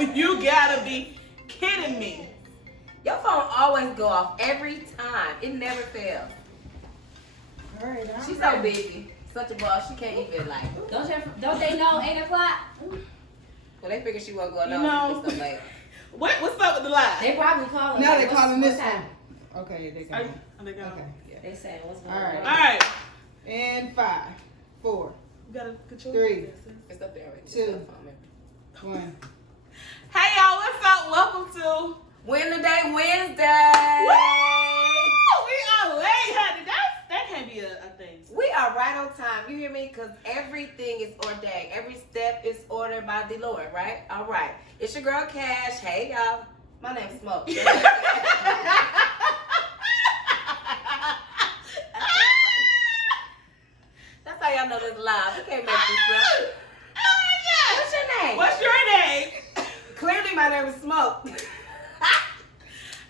You gotta be kidding me. Your phone always go off every time. It never fails. All right, She's so busy. Such a boss. She can't even like. Don't they know 8 o'clock? Well, they figure she wasn't going You on know. so late. What's up with the lie? They probably calling. Now they're calling this time. one. Okay, they Are got you, it. are they going? Okay. They saying what's going All right. All right. And 5, 4, You gotta control 3. this. It's up there already. 2. 1. Hey y'all, what's up? Welcome to Win the Day Wednesday. Woo! We are late, honey. That can't be a thing. We are right on time. You hear me? Because everything is ordained. Every step is ordered by the Lord, right? All right. It's your girl, Cash. Hey, y'all. My name's Smoke. That's how y'all know this live. We can't make this up. What's your name? What's your name? Clearly, my name is Smoke.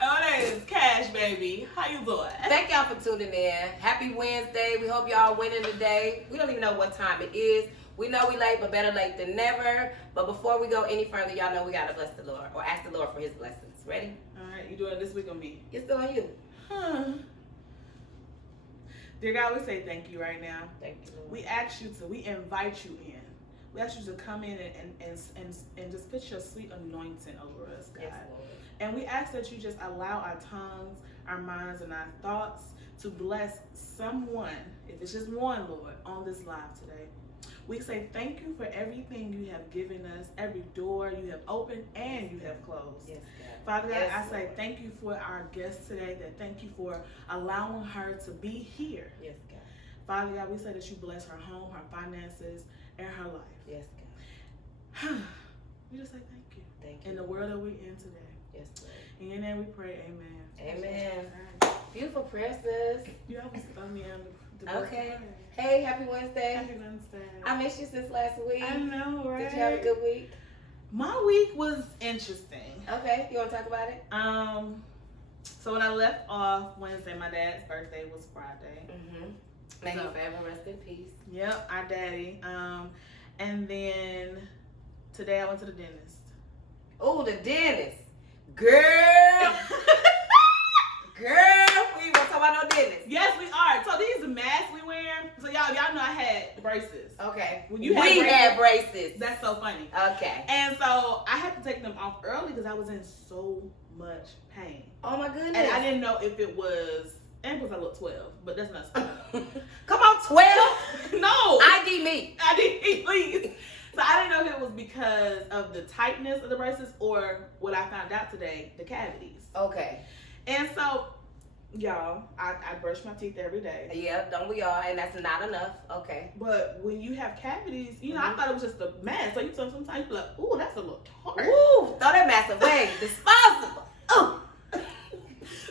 Oh, that is Cash, baby. How you doing? Thank y'all for tuning in. Happy Wednesday. We hope y'all winning today. We don't even know what time it is. We know we late, but better late than never. But before we go any further, y'all know we got to bless the Lord or ask the Lord for his blessings. Ready? All right, you doing it this week on me? It's still on you. Dear God, we say thank you right now. Thank you, Lord. We invite you in. We ask you to come in and just put your sweet anointing over us, God. Yes, Lord. And we ask that you just allow our tongues, our minds, and our thoughts to bless someone, if it's just one, Lord, on this live today. We say thank you for everything you have given us, every door you have opened and you have closed. Yes, God. Father God, Yes, I say Lord. thank you for our guest today, that thank you for allowing her to be here. Yes, God. Father God, we say that you bless her home, her finances, and her life. Yes, God. We just say thank you. Thank you. In the world that we're in today. Yes, Lord. In your name we pray, amen. Amen. All right. Beautiful princess. You always throw me on the Okay. Hey, happy Wednesday. Happy Wednesday. I missed you since last week. I know, right? Did you have a good week? My week was interesting. Okay. You want to talk about it? So when I left off Wednesday, my dad's birthday was Friday. Mm-hmm. May he forever rest in peace. Yep, our daddy. And then today I went to the dentist. Oh, the dentist. Girl. Girl. We ain't gonna talk about no dentist. Yes, we are. So these masks we wear. So y'all know I had braces. Okay. When you we had had braces. That's so funny. Okay. And so I had to take them off early because I was in so much pain. Oh my goodness. And I didn't know if it was, and because I look 12, but that's not stuff. Come on, 12. No. ID me. I didn't, please. So I didn't know if it was because of the tightness of the braces or what I found out today, the cavities. Okay. And so, y'all, I brush my teeth every day. Yeah, don't we all? And that's not enough. Okay. But when you have cavities, you know, I thought it was just a mask. So you so sometimes you be like, ooh, that's a little hard. Woo! Throw that mess away. Disposable. Ooh.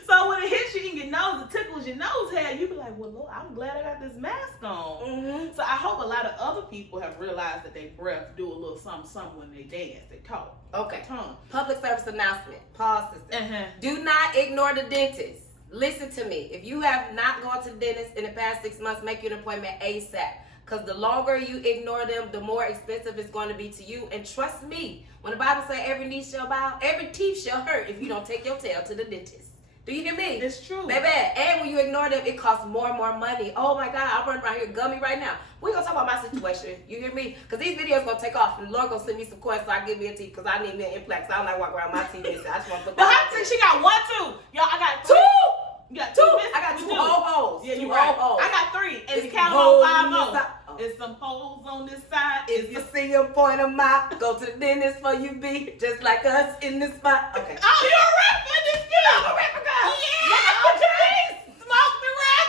So when it hits you in your nose, it tickles your nose hair, you be like, well, Lord, I'm glad I got this mask on. Mm-hmm. So I hope a lot of other people have realized that their breath do a little something when they dance, they talk. Okay. Tongue. Public service announcement. Pause system. Do not ignore the dentist. Listen to me. If you have not gone to the dentist in the past 6 months, make you an appointment ASAP. Because the longer you ignore them, the more expensive it's going to be to you. And trust me, when the Bible says every knee shall bow, every teeth shall hurt if you don't take your tail to the dentist. Do you hear me? It's true. Baby, and when you ignore them, it costs more and more money. Oh my God, I'm running around here gummy right now. We're going to talk about my situation. You hear me? Because these videos going to take off. And the Lord going to send me some coins so I get me a teeth because I need me an implant. So I don't like walking around my teeth. I just want to put But that how she got 1, 2? Y'all, I got 2. You got 2. I got 2 whole holes. Yeah, two you whole right. holes. I got 3. And It's count holes on 5 on more. this side. Oh. There's some holes on this side. If you see a point of mouth, go to the dentist for you be just like us in the spot. Okay. Oh, you're a rapper, this girl. I'm a rapper girl. Yeah, okay. Smoke the rap.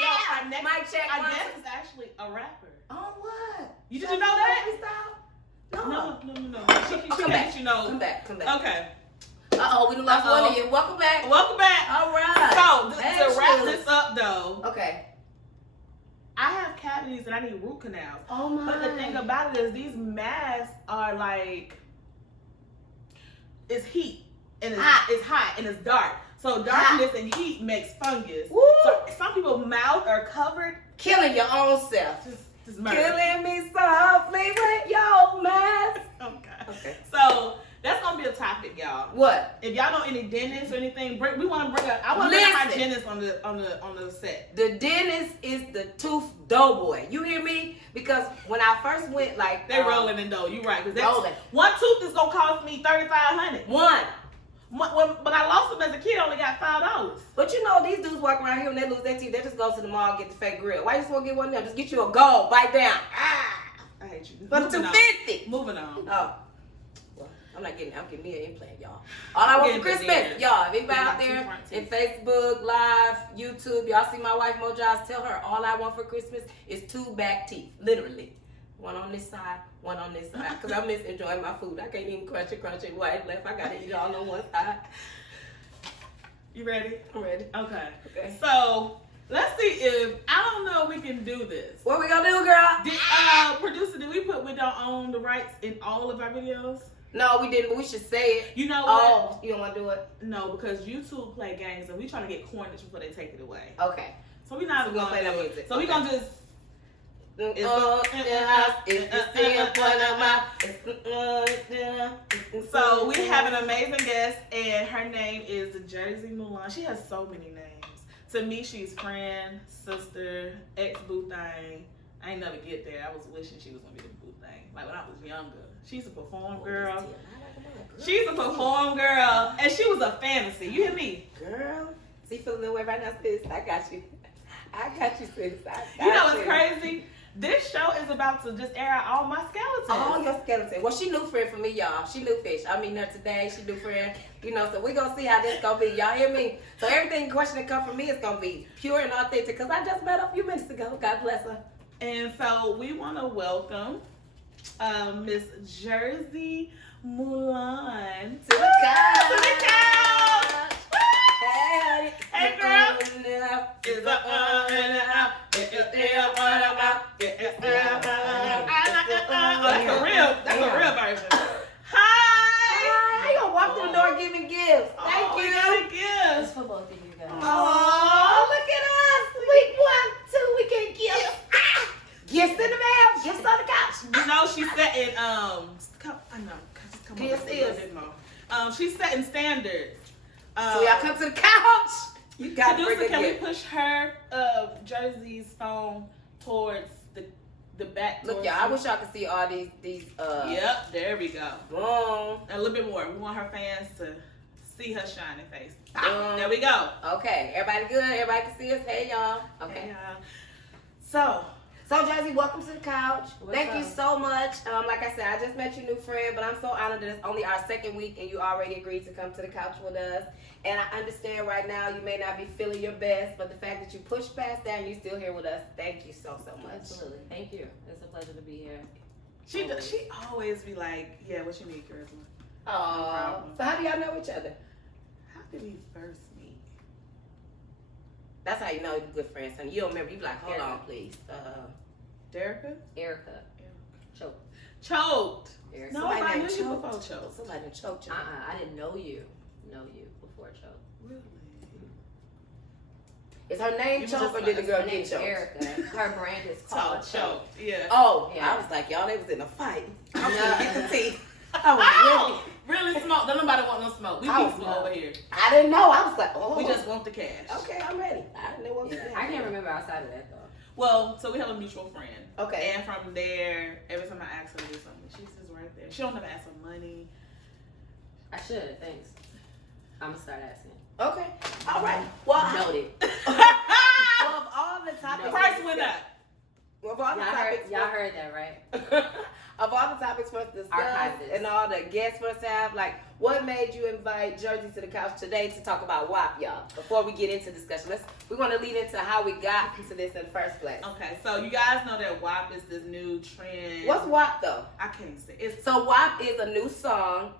Yo, our next, Mic check. our One, guest two. is actually a rapper. Oh, what? You did you know that? No. No. She Come back. you know. Come back. Come back. Okay. Uh-oh, we done lost one of you. Welcome back. Welcome back. All right. So, to wrap Ashley. this up though, Okay. I have cavities and I need root canals. Oh, my. But the thing about it is these masks are like, it's heat and it's hot and it's dark. So darkness and heat makes fungus. Woo. So some people's mouth are covered. Killing your own self. Just murder. Killing me softly with your mask. Okay. What? If y'all know any dentists or anything, we want to bring up. I want to bring a Listen. hygienist on the set. The dentist is the tooth doughboy. You hear me? Because when I first went, like They rolling in dough. You right? Because rolling. one tooth is gonna cost me $3,500. One. But I lost them as a kid. I only got $5. But you know, these dudes walk around here when they lose their teeth, they just go to the mall and get the fake grill. Why you just want to get one of them? Just get you a gold, bite down. Ah! I hate you. For Moving on. $250. Moving on. Oh. Well, I'm getting me an implant, y'all. All I want for Christmas, y'all, if anybody out there in Facebook, Live, YouTube, y'all see my wife Mojaz, tell her all I want for Christmas is 2 back teeth. Literally. One on this side, one on this side. Because I miss enjoying my food. I can't even crunch it white left. I got to eat it all on one side. You ready? I'm ready. Okay. Okay. So let's see if I don't know if we can do this. What we gonna do, girl? Producer, did we don't own the rights in all of our videos? No, we didn't, but we should say it. You know what? Oh, you don't want to do it? No, because YouTube play games and we trying to get corners before they take it away. Okay. So we're not So gonna play do that it. music. So we gonna just. So we have an amazing guest, and her name is Jersey Mulan. She has so many names. To me, she's friend, sister, ex-boo thing. I ain't never get there. I was wishing she was gonna be the boo thing. Like when I was younger. She's a perform girl. She's a perform girl, and she was a fantasy. You hear me? Girl, see, feeling the way right now, sis. I got you. I got you, sis. You know what's crazy? This show is about to just air out all my skeletons. All your skeletons. Well, she new friend for me, y'all. She new fish. I meet her today. She new friend. You know, so we gonna see how this gonna be. Y'all hear me? So everything question that come from me is gonna be pure and authentic. Cause I just met her a few minutes ago. God bless her. And so we want to welcome Miss Jersey Mulan To the couch. To the couch. Hey, honey. Hey, girl. It's up and out. That's a real version. Hi. You gonna walk through the door giving gifts. Thank We you. got a gift. It's for both of you guys. Oh, look at us. Week 1, 2, we get gifts. Gifts in the mail. Gifts on the couch. You know she's setting I know. Just come Yes, on, it a little bit more. She's setting standards. So y'all come to the couch. You got to bring Producer, a can we gift. push her Jersey's phone towards the back? Look, y'all, I wish y'all could see all these. Yep, there we go. Boom. A little bit more. We want her fans to see her shining face. There we go. Okay, everybody good? Everybody can see us? Hey, y'all. Okay. Hey, so So, Jersey, welcome to the couch. What's Thank you up? so much. Like I said, I just met your new friend, but I'm so honored that it's only our second week and you already agreed to come to the couch with us. And I understand right now you may not be feeling your best, but the fact that you pushed past that and you're still here with us, thank you so much. Absolutely. Thank you. It's a pleasure to be here. she always be like, yeah, what you need, Charisma? Oh, so how do y'all know each other? How did we first meet? That's how you know you're good friends, honey. You don't remember. You be like, hold on, please. Derica? Erica. Choke. Choked. Erica. No, Somebody I named knew you Choked. before choked. Somebody named Choked. I didn't know you before choke. Really? Is her name You Choked or just did the like- girl Her get name's choked? Erica. Her brand is called Choked. Choke. Yeah. Oh, Yeah. I was like, y'all, they was in a fight. I was No. gonna get the teeth. I was Oh, really smoke? Don't nobody want no smoke. We I peaceful was- over here. I didn't know. I was like, oh. We just want the cash. Okay, I'm ready. I didn't know what was Yeah, happening. I can't remember outside of that though. Well, so we have a mutual friend. Okay. And from there, every time I ask her to do something, she's just right there. She don't ever ask for money. I should. Thanks. I'm gonna start asking. Okay. All right. Well, Noted. well, of all the topics. Price went up. Well, of all the topics. Y'all heard that, right? Of all the topics for us to discuss Archive this. and all the guests for us to have, like, what made you invite Jersey to the couch today to talk about WAP, y'all? Before we get into discussion, we want to lead into how we got into this in the first place. Okay, so you guys know that WAP is this new trend. What's WAP though? I can't say. It's So WAP is a new song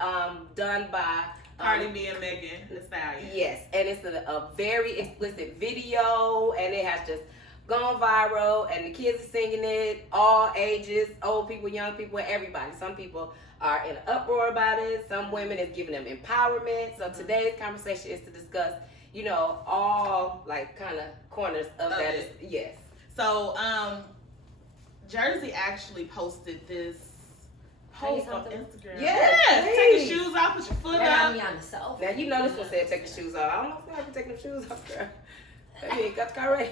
done by Cardi B and Megan Thee Stallion. Yes, and it's a very explicit video, and it has just gone viral, and the kids are singing it, all ages, old people, young people, everybody. Some people are in an uproar about it. Some women is giving them empowerment. So today's conversation is to discuss, you know, all like kind of corners of that. it. Yes. So Jersey actually posted this post on something? Instagram. Yes, Take your please. shoes off, put your foot Got up. me on the sofa. Now, you know this one said take the shoes off. I don't know if I can take the shoes off, girl. Baby, ain't got the car ready.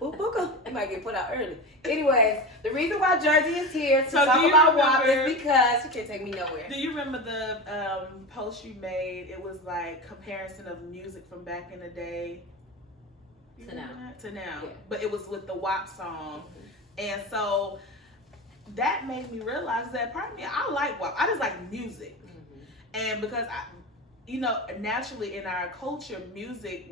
Boo, boo, boo. You might get put out early. Anyways, the reason why Jersey is here to So talk do you about WAP remember- is because she can't take me nowhere. Do you remember the post you made? It was like comparison of music from back in the day You To now. remember that? To now. Yeah. But it was with the WAP song. And so that made me realize that part of me, I like WAP. I just like music. And because naturally in our culture, music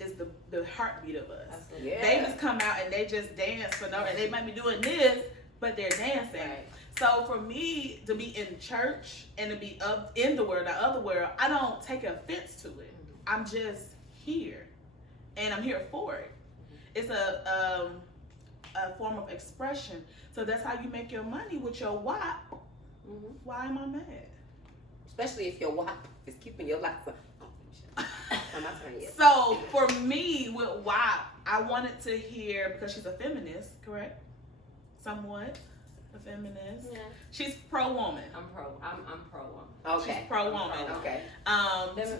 is the heartbeat of us. Absolutely. Yeah. Babies come out and they just dance for no, and they might be doing this, but they're dancing. Right. So for me to be in church and to be up in the world, not of the world, I don't take offense to it. I'm just here, and I'm here for it. It's a form of expression. So that's how you make your money with your WAP. Mm-hmm. Why am I mad? Especially if your WAP is keeping your life up. I'm not turning yet. So for me with WAP, I wanted to hear, because she's a feminist, correct? Somewhat a feminist. Yeah. She's pro-woman. I'm pro woman. Okay. She's pro-woman. Okay.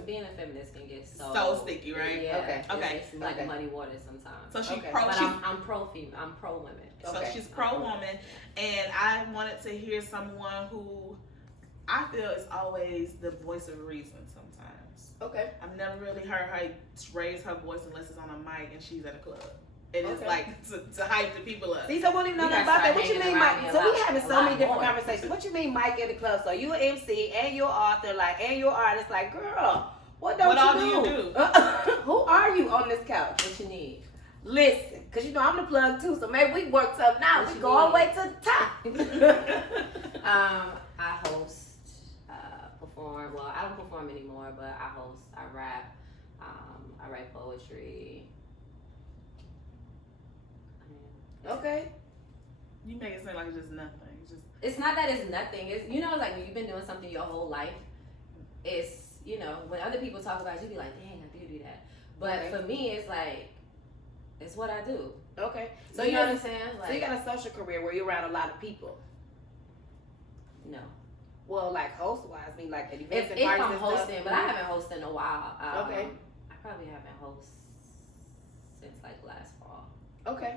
Being a feminist can get So sticky, right? Yeah. Okay. Okay. It's like Okay. muddy water sometimes. So she's Okay. pro. but She's, I'm pro female. I'm pro women. so Okay. she's pro-woman, and I wanted to hear someone who I feel is always the voice of reason. Sometimes Okay. I've never really heard her raise her voice unless it's on a mic and she's at a club. And it's Okay. like to hype the people up. See, so we don't even know You nothing gotta about that. start What you hanging mean, around Mike? me a So we lot- having a so lot many different more. conversations. What you mean, Mike in the club? So you an MC and you're author, like, and you're artist, like, girl, what What all don't do you you do? Who are you on this couch? What you need? Listen, cause I'm the plug too, so maybe we work something out. What We you go all the need? way to the top. I host, perform. Well, I don't perform anymore, but I host. I rap. I write poetry. Okay. You make it seem like it's just nothing. It's just It's not that it's nothing. It's like when you've been doing something your whole life. It's when other people talk about it, you be like, dang, I do that. But Okay. for me, it's like it's what I do. Okay. So So you know what you I'm saying? so you Like, got a social career where you're around a lot of people. no. Well, like host wise, I mean like at events If and parties I'm and hosting, stuff. but I haven't hosted in a while. Okay. I probably haven't hosted since like last fall. Okay.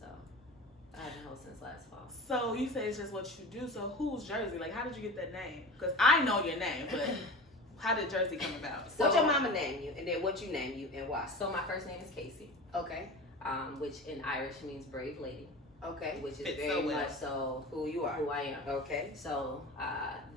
So I haven't hosted since last fall. so you say it's just what you do. So who's Jersey? Like, how did you get that name? Because I know your name, but how did Jersey come about? So What your mama name you, and then what you name you, and why? So my first name is Casey, Okay. which in Irish means brave lady, Okay. which is Fits very so well. much so Who you are? who I am. Okay. So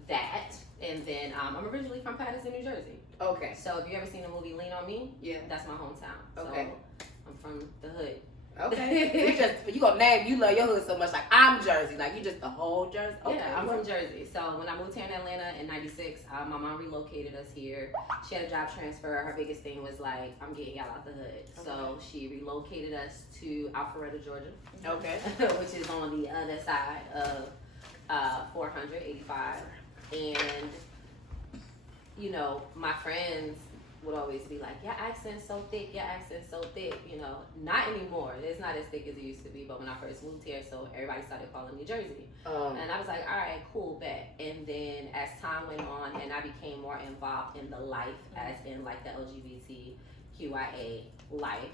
that, and then I'm originally from Paterson, New Jersey. Okay. So if you ever seen the movie Lean on Me, Yeah. that's my hometown. Okay. So I'm from the hood. Okay. you gonna name, you love your hood so much, like I'm Jersey, like you just the whole Jersey. Okay. Yeah, I'm from Jersey. So when I moved here in Atlanta in '96, my mom relocated us here. She had a job transfer. Her biggest thing was like, I'm getting y'all out the hood. So she relocated us to Alpharetta, Georgia, Okay. which is on the other side of 485. And my friends would always be like, your accent's so thick, your accent's so thick. Not anymore. It's not as thick as it used to be. But when I first moved here, so everybody started calling me Jersey. And I was like, all right, cool, bet. And then as time went on and I became more involved in the life, as in like the LGBTQIA life,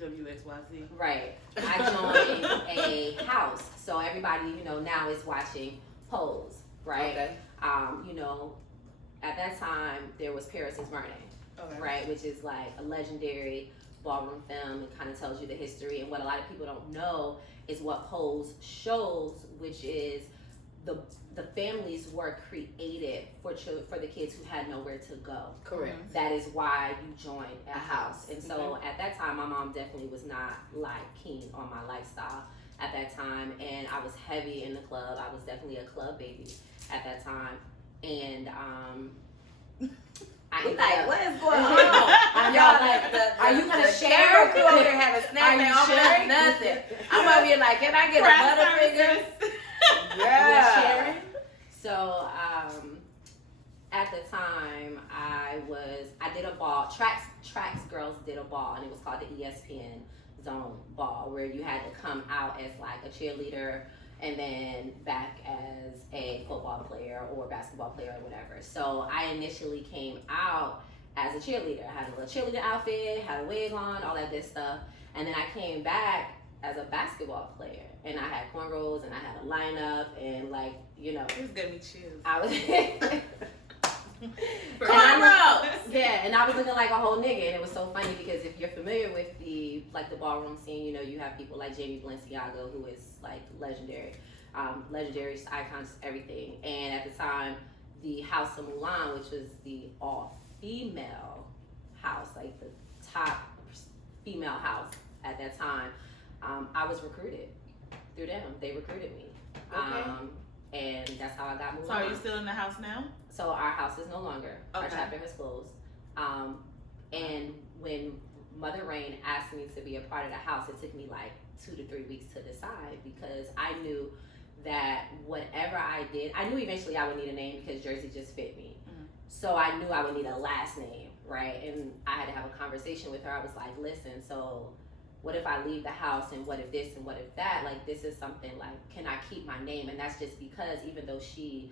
WXYZ. right, I joined a house. So everybody, now is watching Pose, right? Okay. At that time, there was Paris is Burning, Okay. right? Which is like a legendary ballroom film. It kind of tells you the history. And what a lot of people don't know is what Pose shows, which is the families were created for the kids who had nowhere to go. Correct. That is why you joined a house. And so at that time, my mom definitely was not like keen on my lifestyle at that time. And I was heavy in the club. I was definitely a club baby at that time. And I We ended like, up- what is going on? I know, Y'all like, like, are you gonna the share? camera crew over there having snap Are you and all sharing? nothing. I'm over here like, can I get a Craft Butterfinger? services. We're Yeah. sharing. So at the time, I did a ball. Tracks Girls did a ball, and it was called the ESPN Zone Ball, where you had to come out as like a cheerleader and then back as a football player or basketball player or whatever. So I initially came out as a cheerleader. I had a little cheerleader outfit, had a wig on, all that good stuff. And then I came back as a basketball player, and I had cornrows, and I had a lineup, and like, you know, This gave me chills. I was Cornrows! yeah, and I was looking like a whole nigga, and it was so funny because if you're familiar with the ballroom scene, you know, you have people like Jamie Balenciaga, who is like legendary icons, everything. And at the time, the House of Mulan, which was the all-female house, like the top female house at that time, I was recruited through them. They recruited me. Okay. And that's how I got moved So are you still in the house now? So our house is no longer. Our Okay. chapter has closed. And when Mother Rain asked me to be a part of the house, it took me like 2 to 3 weeks to decide because I knew that whatever I did, I knew eventually I would need a name because Jersey just fit me. Mhm. So I knew I would need a last name, right? And I had to have a conversation with her. I was like, listen, so what if I leave the house and what if this and what if that? Like, this is something like, can I keep my name? And that's just because even though she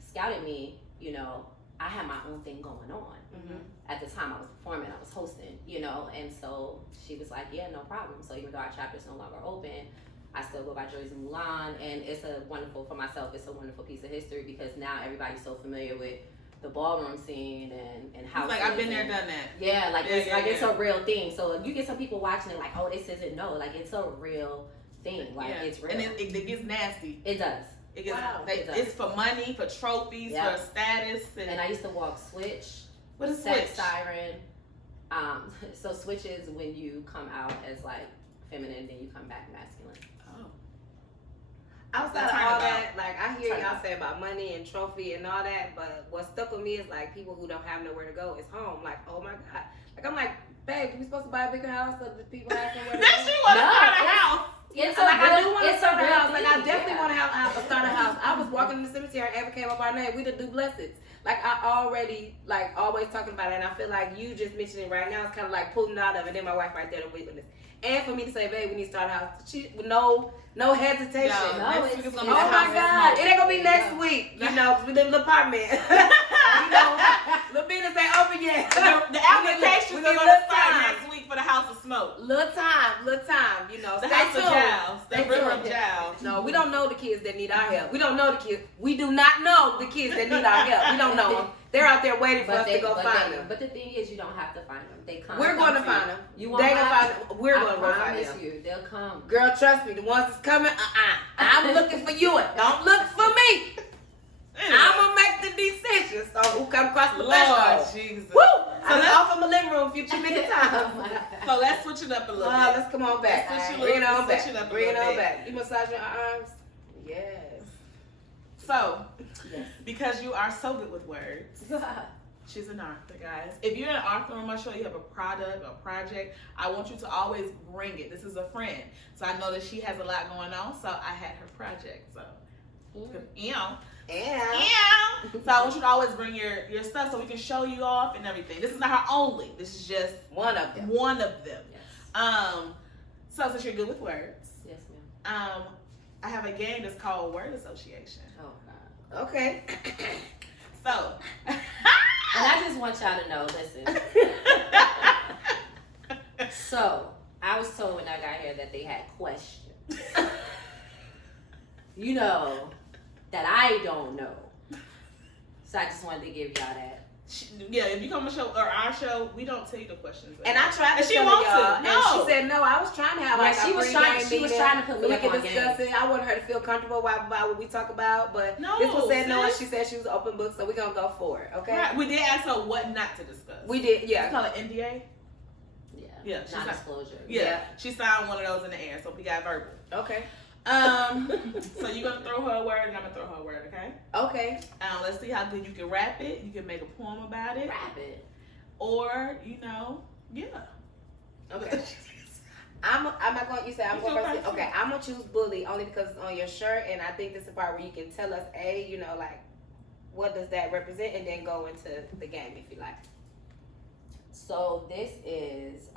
scouted me, you know, I had my own thing going on. Mm-hmm. At the time I was performing, I was hosting, you know, and so she was like, yeah, no problem. So even though our chapter is no longer open, I still go by Jersey Mulan, and it's a wonderful, for myself, it's a wonderful piece of history because now everybody's so familiar with the ballroom scene and how It's like I've been there, done that. yeah, like Yeah, it's yeah, like it's yeah. a real thing. So you get some people watching it like, oh, this isn't no, like it's a real thing. Like Yeah. it's real. And it gets nasty. It does. It gets, Wow. they, It does. it's for money, for trophies, Yeah. for status. And I used to walk switch. What is sex switch? siren. So switch is when you come out as like feminine, then you come back masculine. Oh. Outside of The all turnabout. that, like I hear y'all Turnabout. say about money and trophy and all that, but what stuck with me is like people who don't have nowhere to go is home. Like, oh my God. Like I'm like, babe, we supposed to buy a bigger house so that people have somewhere to That go? she wants No, to start a it's- house. It's Like I do want to it's start a real house. Like I thing, definitely yeah. want to have start a house. I was walking in the cemetery and ever came up our name. We the do blessings. Like I already like always talking about it, and I feel like you just mentioning it right now is kind of like pulling out of it. Then my wife right there to witness. And for me to say, babe, we need to start a house. She with no hesitation. Yo, No, next it's- week is Oh gonna be the my house God! of It ain't gonna be Yeah. next week, you know, 'cause we live in an apartment. You know, the business ain't open yet. The applications we are need gonna little start time. next week for the House of Smoke. Little time, you know. The Stay House of tuned. Giles. The Stay River of tuned. Giles. No, we don't know the kids that need our help. We don't know the kids. We do not know the kids that need our help. We don't know them. They're out there waiting for us to go find them. But the thing is, you don't have to find them. They come. We're going to find them. You They won't gonna have find them. We're I going to go find promise them. you, they'll come. Girl, trust me. The ones that's coming, I'm looking for you. Don't look for me. I'm gonna make the decision. So who come across the Lord threshold? Jesus. Woo! So I'm let's- off from the living room a few minutes Oh time. my God. So let's switch it up a little bit. Let's come on back. Let's switch it Bring it up- on switch back. it up a Bring it little on bit. back. You massage your arms? Yes. So, Yes. because you are so good with words, she's an author, guys. If you're an author on my show, you have a product, a project, I want you to always bring it. This is a friend. So I know that she has a lot going on, so I had her project. So, yeah. And So I want you to always bring your stuff so we can show you off and everything. This is not her only. This is just one of them. one of them. Yes. So since you're good with words, Yes, ma'am. I have a game that's called Word Association. Oh God. Okay. So, And I just want y'all to know, listen. So, I was told when I got here that they had questions. You know, that I don't know. So I just wanted to give y'all that. yeah, if you come to show or our show, we don't tell you the questions. And I tried to And she tell wants y'all, to. and No. she said no. I was trying to have Yeah, like she a was free trying- game she was meeting trying to put so me we up could on discuss it. I wanted her to feel comfortable about what we talk about, but No, this one said no, and sis. she said she was open book, so we're gonna go for it. Okay. Right, we did ask her what not to discuss. We did. It's Yeah. called an NDA. Yeah, she's not- Non-disclosure. Yeah, she signed one of those in the air, so we got verbal. Okay. So you're gonna throw her a word, and I'm gonna throw her a word, okay? Okay. Let's see how good you can rap it. You can make a poem about it, Rap it. or yeah. Okay. I'm not going. You said I'm You going go first. first. Okay. I'm gonna choose bully only because it's on your shirt, and I think this is the part where you can tell us like what does that represent, and then go into the game if you like. So this is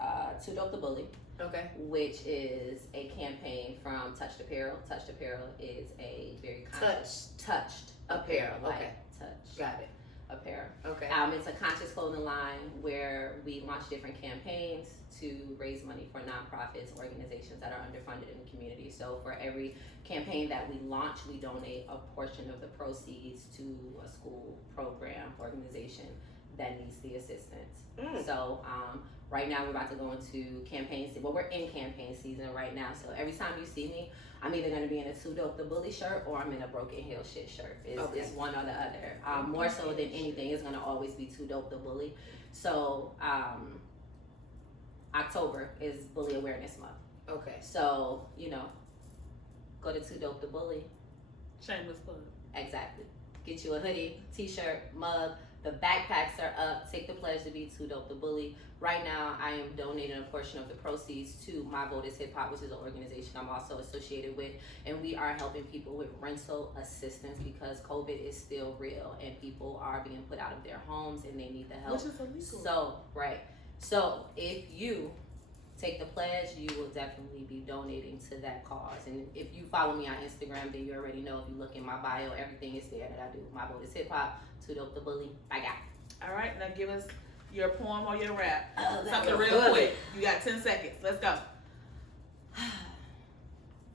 Too Dope the Bully, Okay. which is a campaign from Touched Apparel. Touched Apparel is a very conscious. touched Apparel, like okay. touch Got it. apparel. Okay. It's a conscious clothing line where we launch different campaigns to raise money for nonprofits, organizations that are underfunded in the community. So for every campaign that we launch, we donate a portion of the proceeds to a school, program, organization that needs the assistance. So right now we're about to go into campaign season. Well, we're in campaign season right now. So every time you see me, I'm either going to be in a Too Dope the Bully shirt or I'm in a Broken Hill shit shirt. It's one or the other. More so than anything, it's going to always be Too Dope the Bully. So October is Bully Awareness Month. Okay. So, you know, go to Too Dope the Bully. Shameless plug. Exactly. Get you a hoodie, t-shirt, mug. The backpacks are up. Take the pledge to be Too Dope the Bully. Right now, I am donating a portion of the proceeds to My Vote is Hip Hop, which is an organization I'm also associated with. And we are helping people with rental assistance because COVID is still real and people are being put out of their homes and they need the help. Which is illegal. So, right. So, if you take the pledge, you will definitely be donating to that cause. And if you follow me on Instagram, then you already know. If you look in my bio, everything is there that I do. My Vote is Hip Hop, Too Dope the Bully. I got it. All right, now give us your poem or your rap. Oh, Something real quick. You got 10 seconds. Let's go.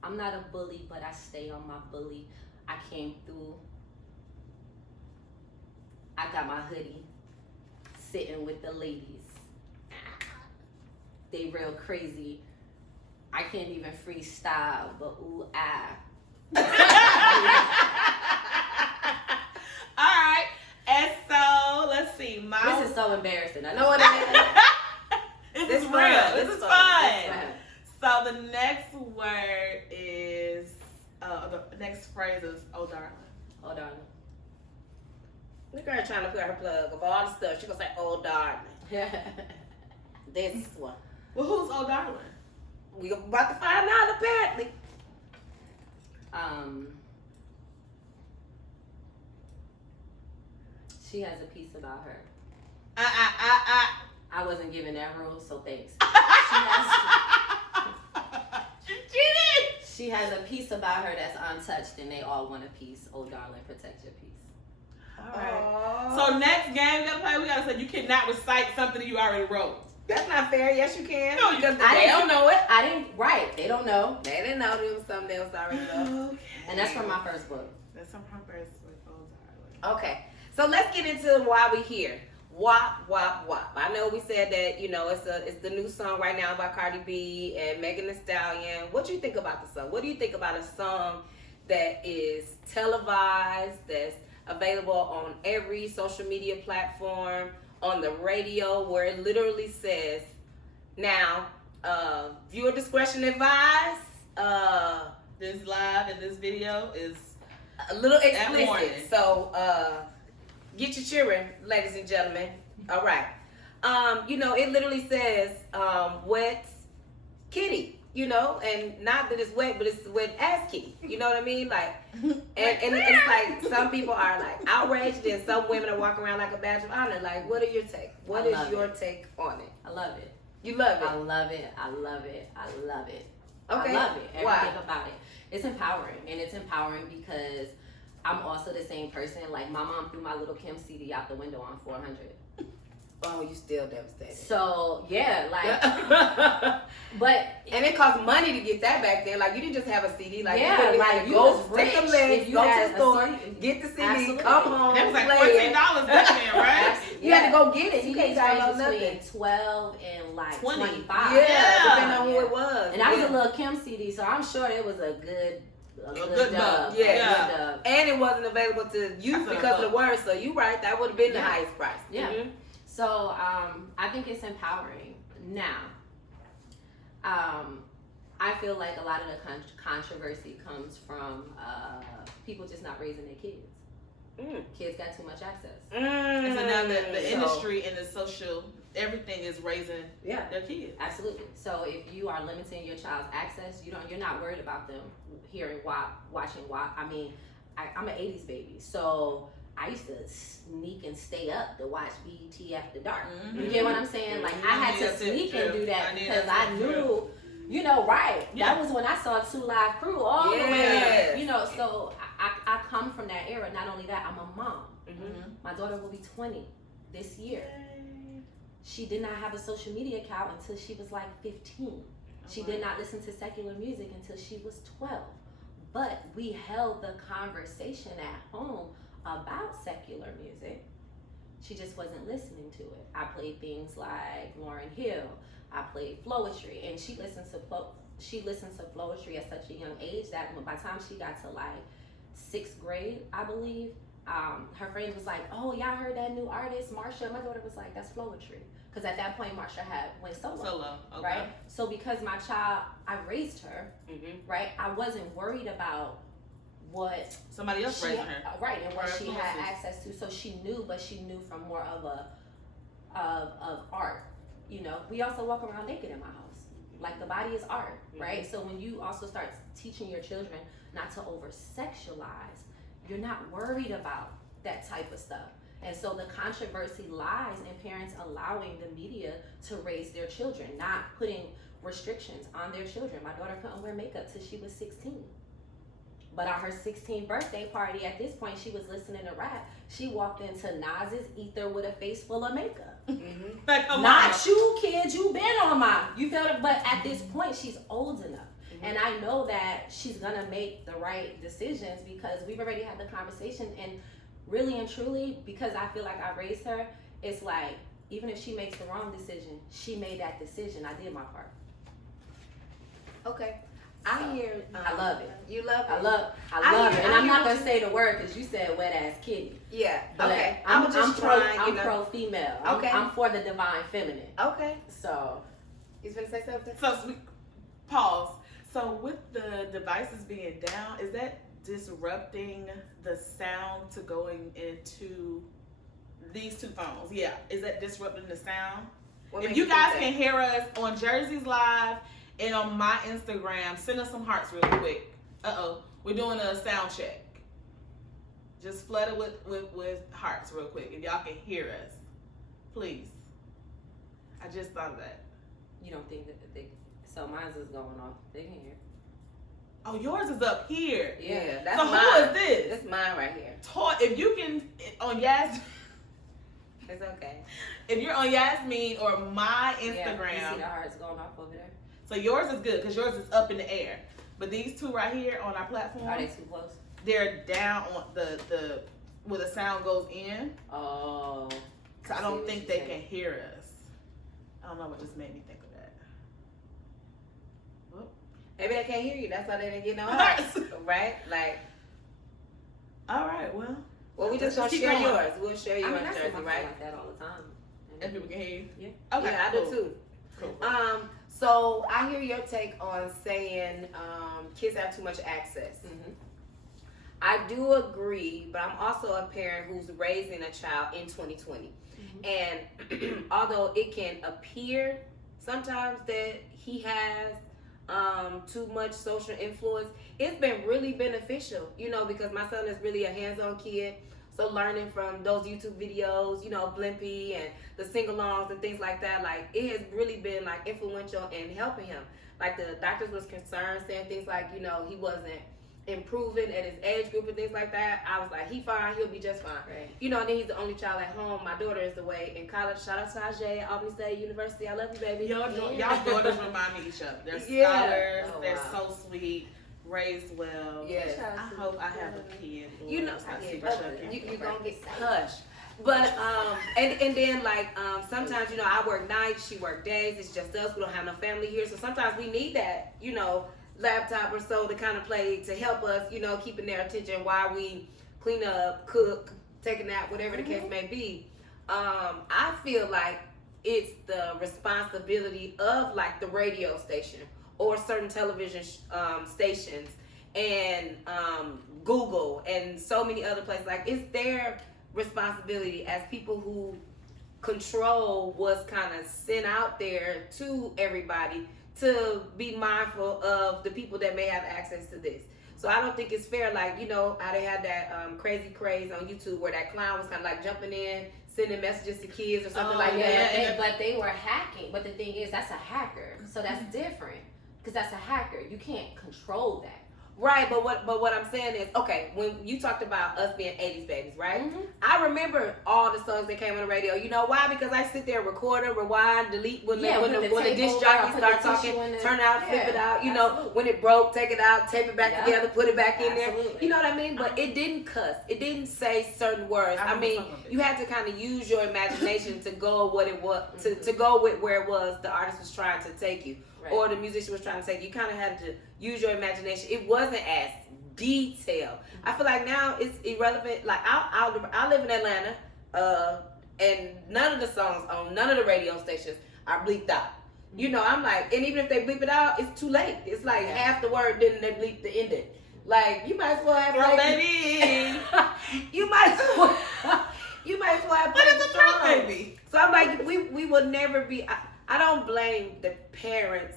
I'm not a bully, but I stay on my bully. I came through. I got my hoodie, sitting with the ladies. They real crazy. I can't even freestyle, but ooh, All right. And so, let's see. This is so embarrassing. I know what it is. This is fun. real. This is fun. It's fun. So the next word is, the next phrase is, oh darling. Oh, darling. The girl trying to put her plug of all the stuff. She gonna say, oh, darling. This one. Well, who's oh darling? We about to find out, apparently. She has a piece about her. I wasn't given that rule, so thanks. She has a piece about her that's untouched, and they all want a piece. Oh, darling, protect your peace. All right. So next game we gotta play, we gotta say you cannot recite something that you already wrote. That's not fair. Yes, you can. No, because I they didn't- don't know it. I didn't, right, they don't know. They didn't know there was something else already wrote. Okay. And that's from my first book. That's from her first with oh darling. Okay, so let's get into why we here. WAP, WAP, WAP. I know we said that, you know, it's the new song right now by Cardi B and Megan Thee Stallion. What do you think about the song? What do you think about a song that is televised, that's available on every social media platform, on the radio, where it literally says, now, viewer discretion advised, This live and this video is a little warning. explicit. So, get your cheering, ladies and gentlemen. All right. You know, it literally says, wet kitty, you know, and not that it's wet, but it's wet ass kitty. You know what I mean? Like, and it's like some people are like outraged, and some women are walking around like a badge of honor. Like, what are your take? What is your take on it? I love it. You love I it. love it. I love it. I love it. Okay. I love it. Everything Why? about it. It's empowering. And it's empowering because I'm also the same person. Like, my mom threw my Little Kim CD out the window on 400. Oh, you still devastated. So, yeah, like, but and it cost money to get that back then. Like, you didn't just have a CD. Like, yeah, you literally like, had to you go was take the rich list, if you go to had the a store, CD. get the CD, Absolutely. come home, that was like play it. $14 back then, right? Absolutely. You had to go get it. You CDs can't download range nothing. between 12 and like 20. 25. Yeah, depending on who it was. And that was Yeah. a Lil Kim CD, so I'm sure it was a good good dub. dub. Yeah. A good dub. And it wasn't available to youth That's because of the what words. So you right, that would have been the Yeah. highest price. Yeah. Mhm. So I think it's empowering. Now, I feel like a lot of the controversy comes from people just not raising their kids. Kids got too much access. And so now the So- industry and the social, everything is raising Yeah. their kids. Absolutely. So if you are limiting your child's access, you're not worried about them hearing WAP, watching WAP. I mean, I'm an 80s baby, so I used to sneak and stay up to watch BET After Dark. Mhm. You get what I'm saying? Like, I had to That's it, sneak and true. do that I need because that I too, knew, you know, right. Yeah. That was when I saw 2 Live Crew all the way Yes. up. You know, so I come from that era. Not only that, I'm a mom. Mm-hmm. My daughter will be 20 this year. She did not have a social media account until she was like 15. She did not listen to secular music until she was 12. But we held the conversation at home about secular music. She just wasn't listening to it. I played things like Lauryn Hill. I played Flowetry, and she listened to Flowetry at such a young age that by the time she got to like 6th grade, I believe, her friend was like, "Oh, y'all heard that new artist, Marsha?" My daughter was like, "That's Flowetry," because at that point Marsha had went solo. Okay. Right? So because my child, I raised her, Mm-hmm. right? I wasn't worried about what Somebody else raising her. right, and what Her she had influences. access to. So she knew, but she knew from more of of art. You know, we also walk around naked in my house. Like the body is art, right? So when you also start teaching your children not to over sexualize, you're not worried about that type of stuff. And so the controversy lies in parents allowing the media to raise their children, not putting restrictions on their children. My daughter couldn't wear makeup till she was 16. But on her 16th birthday party, at this point, she was listening to rap. She walked into Nas's ether with a face full of makeup. Mm-hmm. Like, Not you, kid. You been on mine. You feel it? But at this point, she's old enough. Mm-hmm. And I know that she's going to make the right decisions because we've already had the conversation. And really and truly, because I feel like I raised her, it's like, even if she makes the wrong decision, she made that decision. I did my part. Okay. I hear. I love it. You love it. I love hear- it. And I I'm hear not what going to say the word because you said wet ass kitty. Yeah. But Okay. I'm just pro, trying. I'm pro female. Okay. I'm for the divine feminine. Okay. So He's gonna say something. So pause. So with the devices being down, is that disrupting the sound to going into these two phones? Yeah. Is that disrupting the sound? What If makes you guys think can hear us on Jersey's Live and on my Instagram, send us some hearts really quick. We're doing a sound check. Just flood it with hearts real quick. If y'all can hear us, please. I just thought of that. you don't think that so mine's is going off. They can hear. Oh, yours is up here. that? Yeah, that's So mine. who is this? That's mine right here. If you can on It's okay. if you're on Yasmin or my Yeah, you Instagram, see the hearts going off over there? so yours is good because yours is up in the air. But these two right here on our platform, Are they too close? they're down on the where the sound goes in. Oh. So I see don't what think you're they saying. can hear us. I don't know what just made me think of that. Maybe they can't hear you. That's why they didn't get no hearts. Right? Like, All right, well, we just Let's gonna keep share going. yours. We'll share I yours, mean, I see Jersey, my phone right? like that all the time. and people can hear you. Yeah. Okay. Yeah, I cool. do too. Cool. So I hear your take on saying kids have too much access. Mm-hmm. I do agree, but I'm also a parent who's raising a child in 2020. And although it can appear sometimes that he has too much social influence, it's been really beneficial, because my son is really a hands-on kid. So learning from those YouTube videos, Blimpy and the sing-alongs and things like that, like it has really been like influential in helping him. Like the doctors was concerned, saying things like, he wasn't improving at his age group and things like that. I was like, he fine, he'll be just fine. Right. And then he's the only child at home. My daughter is away in college. Shout out to Ajay, Albany State University. I love you, baby. Y'all daughters remind me of each other. They're Yeah. scholars. Oh, They're wow. so sweet, raised well. Yes. I hope I have a kid. You know, I I see get Chucky. You're gonna get hush. But and then like sometimes I work nights, she work days. It's just us. We don't have no family here, so sometimes we need that laptop or so to kind of play to help us keeping their attention while we clean up, cook, take a nap, whatever the case may be. I feel like it's the responsibility of like the radio station or certain television stations and Google and so many other places. Like it's their responsibility as people who control what's kind of sent out there to everybody to be mindful of the people that may have access to this. So I don't think it's fair, like, how they had that crazy craze on YouTube where that clown was kind of like jumping in, sending messages to kids or something like that. But they were hacking. But the thing is, that's a hacker. So that's different. Because that's a hacker. You can't control that. Right, but what I'm saying is, okay, when you talked about us being 80s babies, right? Mhm. I remember all the songs that came on the radio. You know why? Because I sit there, record it, rewind, delete when the disc jockey start talking, turn it out, flip it out. You know, when it broke, take it out, tape it back together, put it back in there. You know what I mean? But it didn't cuss. It didn't say certain words. I mean, you had to kind of use your imagination to go what it was, to go with where it was the artist was trying to take you. Right. Or the musician was trying to take you. Kind of had to use your imagination. It wasn't as detailed. I feel like now it's irrelevant. Like I live in Atlanta, and none of the songs on none of the radio stations are bleeped out. You know, I'm like, and even if they bleep it out, it's too late. It's like half the word, then they bleep the ending. Like you might as well have baby. you might as well have played the song, baby. So I'm like, we will never be. I don't blame the parents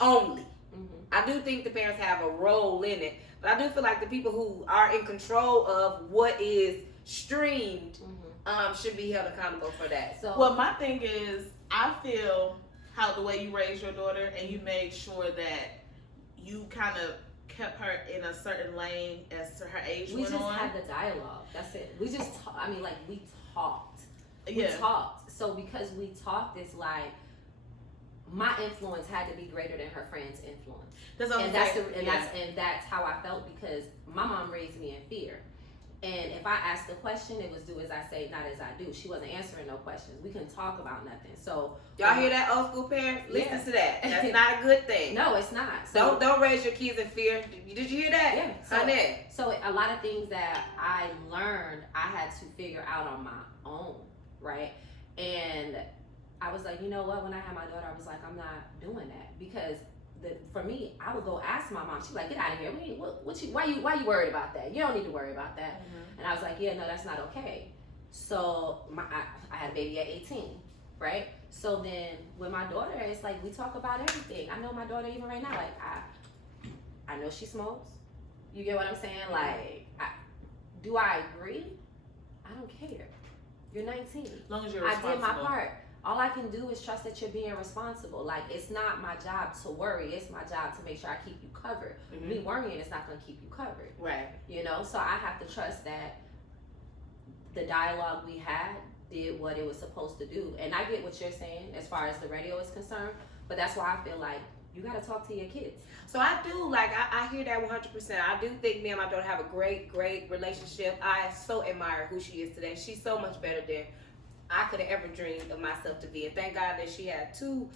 only. Mm-hmm. I do think the parents have a role in it, but I do feel like the people who are in control of what is streamed should be held accountable for that. So, well, my thing is, I feel how the way you raised your daughter and you made sure that you kind of kept her in a certain lane as to her age went on. We just had the dialogue. That's it. We just, we talked. We talked. So because we talked, it's like, my influence had to be greater than her friend's influence. That's how I felt, because my mom raised me in fear. And if I asked a question, it was do as I say, not as I do. She wasn't answering no questions. We couldn't talk about nothing. So y'all hear that, old school parents? Listen to that. That's not a good thing. No, it's not. So, don't raise your kids in fear. Did you hear that? Yeah. So a lot of things that I learned, I had to figure out on my own, right? And I was like, you know what? When I had my daughter, I was like, I'm not doing that, because for me, I would go ask my mom. She's like, get out of here. Why you worried about that? You don't need to worry about that. Mm-hmm. And I was like, yeah, no, that's not okay. So I had a baby at 18, right? So then with my daughter, it's like we talk about everything. I know my daughter even right now. Like I know she smokes. You get what I'm saying? Like, do I agree? I don't care. You're 19. As long as you're responsible. I did my part. All I can do is trust that you're being responsible. Like, it's not my job to worry. It's my job to make sure I keep you covered. Mm-hmm. Me worrying is not going to keep you covered. Right. You know, so I have to trust that the dialogue we had did what it was supposed to do. And I get what you're saying as far as the radio is concerned, but that's why I feel like you got to talk to your kids. So I do, like, I hear that 100%. I do think me and my daughter have a great, great relationship. I so admire who she is today. She's so much better than I could have ever dreamed of myself to be. And thank God that she had two,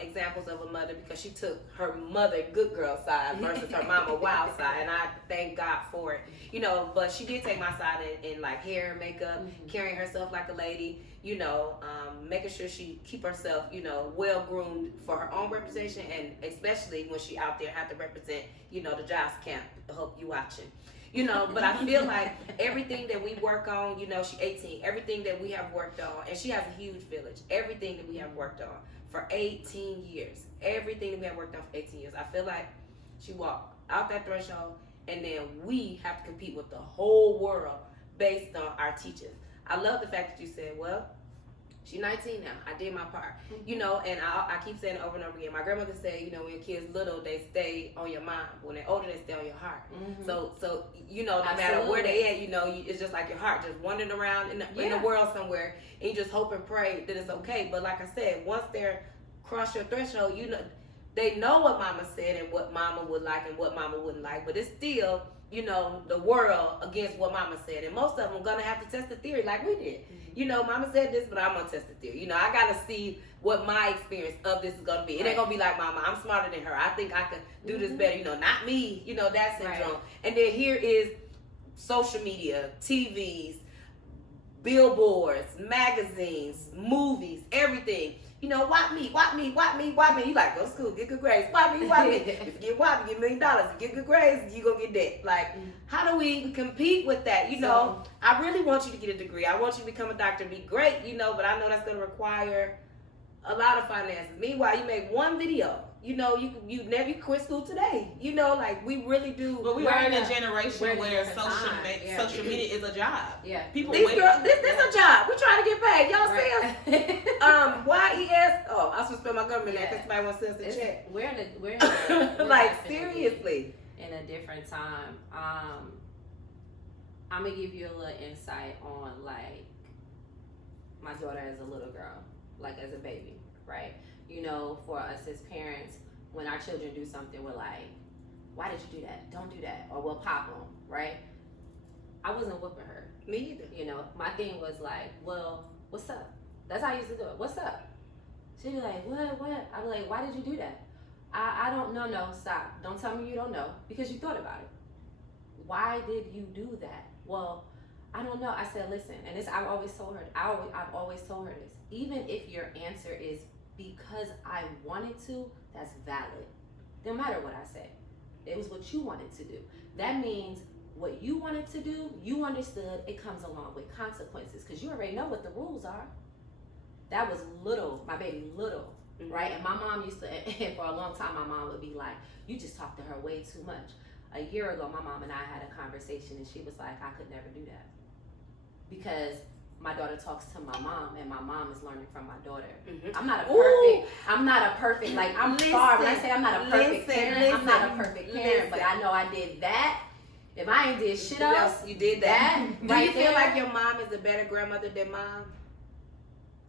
examples of a mother, because she took her mother good girl side versus her mama wild side. And I thank God for it. But she did take my side in like hair and makeup, carrying herself like a lady, making sure she keep herself, well groomed for her own representation, and especially when she out there have to represent, the Joss camp. I hope you watching. But I feel like everything that we work on, she's 18, everything that we have worked on, and she has a huge village, everything that we have worked on for 18 years, everything that we have worked on for 18 years, I feel like she walked out that threshold, and then we have to compete with the whole world based on our teachers. I love the fact that you said, well, she's 19 now. I did my part. And I keep saying it over and over again. My grandmother said, when your kids little, they stay on your mind. When they're older, they stay on your heart. Mm-hmm. So no matter where they at, it's just like your heart just wandering around in the world somewhere, and you just hope and pray that it's okay. But like I said, once they're cross your threshold, they know what mama said and what mama would like and what mama wouldn't like. But it's still, the world against what mama said. And most of them are going to have to test the theory like we did. Mama said this, but I'm going to test the theory. I got to see what my experience of this is going to be. It ain't going to be like mama, I'm smarter than her. I think I can do this better. Not me, that syndrome. Right. And then here is social media, TVs, billboards, magazines, movies, everything. WAP me. You like, go to school, get good grades. WAP me. If you get WAP, you get $1 million. If you get good grades, you gonna get that. Like, how do we compete with that? I really want you to get a degree. I want you to become a doctor, be great, but I know that's gonna require a lot of finances. Meanwhile, you make one video. You never quit school today. Like, we really do. But we are in a generation where social media is a job. Yeah. These girls, this is a job. We're trying to get paid. Y'all see us? YES. Oh, I should spell my government name because somebody wants to send us a check. We're in a like, seriously. in a different time. I'm gonna give you a little insight on like my daughter as a little girl, like as a baby, right? You know, for us as parents, when our children do something, we're like, why did you do that? Don't do that. Or we'll pop them, right? I wasn't whooping her. Me either. You know, my thing was like, well, what's up? That's how I used to do it. What's up? She'd be like, what? I'd be like, why did you do that? I don't know. No, stop. Don't tell me you don't know because you thought about it. Why did you do that? Well, I don't know. I said, listen, and this I've always told her. I've always told her this. Even if your answer is because I wanted to, that's valid. No matter what I say, it was what you wanted to do. That means what you wanted to do, you understood. It comes along with consequences because you already know what the rules are. That was little, my baby, little. Right? And my mom used to, and for a long time, my mom would be like, you just talk to her way too much. A year ago, my mom and I had a conversation, and she was like, I could never do that. Because my daughter talks to my mom, and my mom is learning from my daughter. I'm not a perfect, like, I'm far, when I say I'm not a perfect parent, I'm not a perfect parent, but I know I did that. If I ain't did shit else, you did that. Do right you feel there, like your mom is a better grandmother than mom?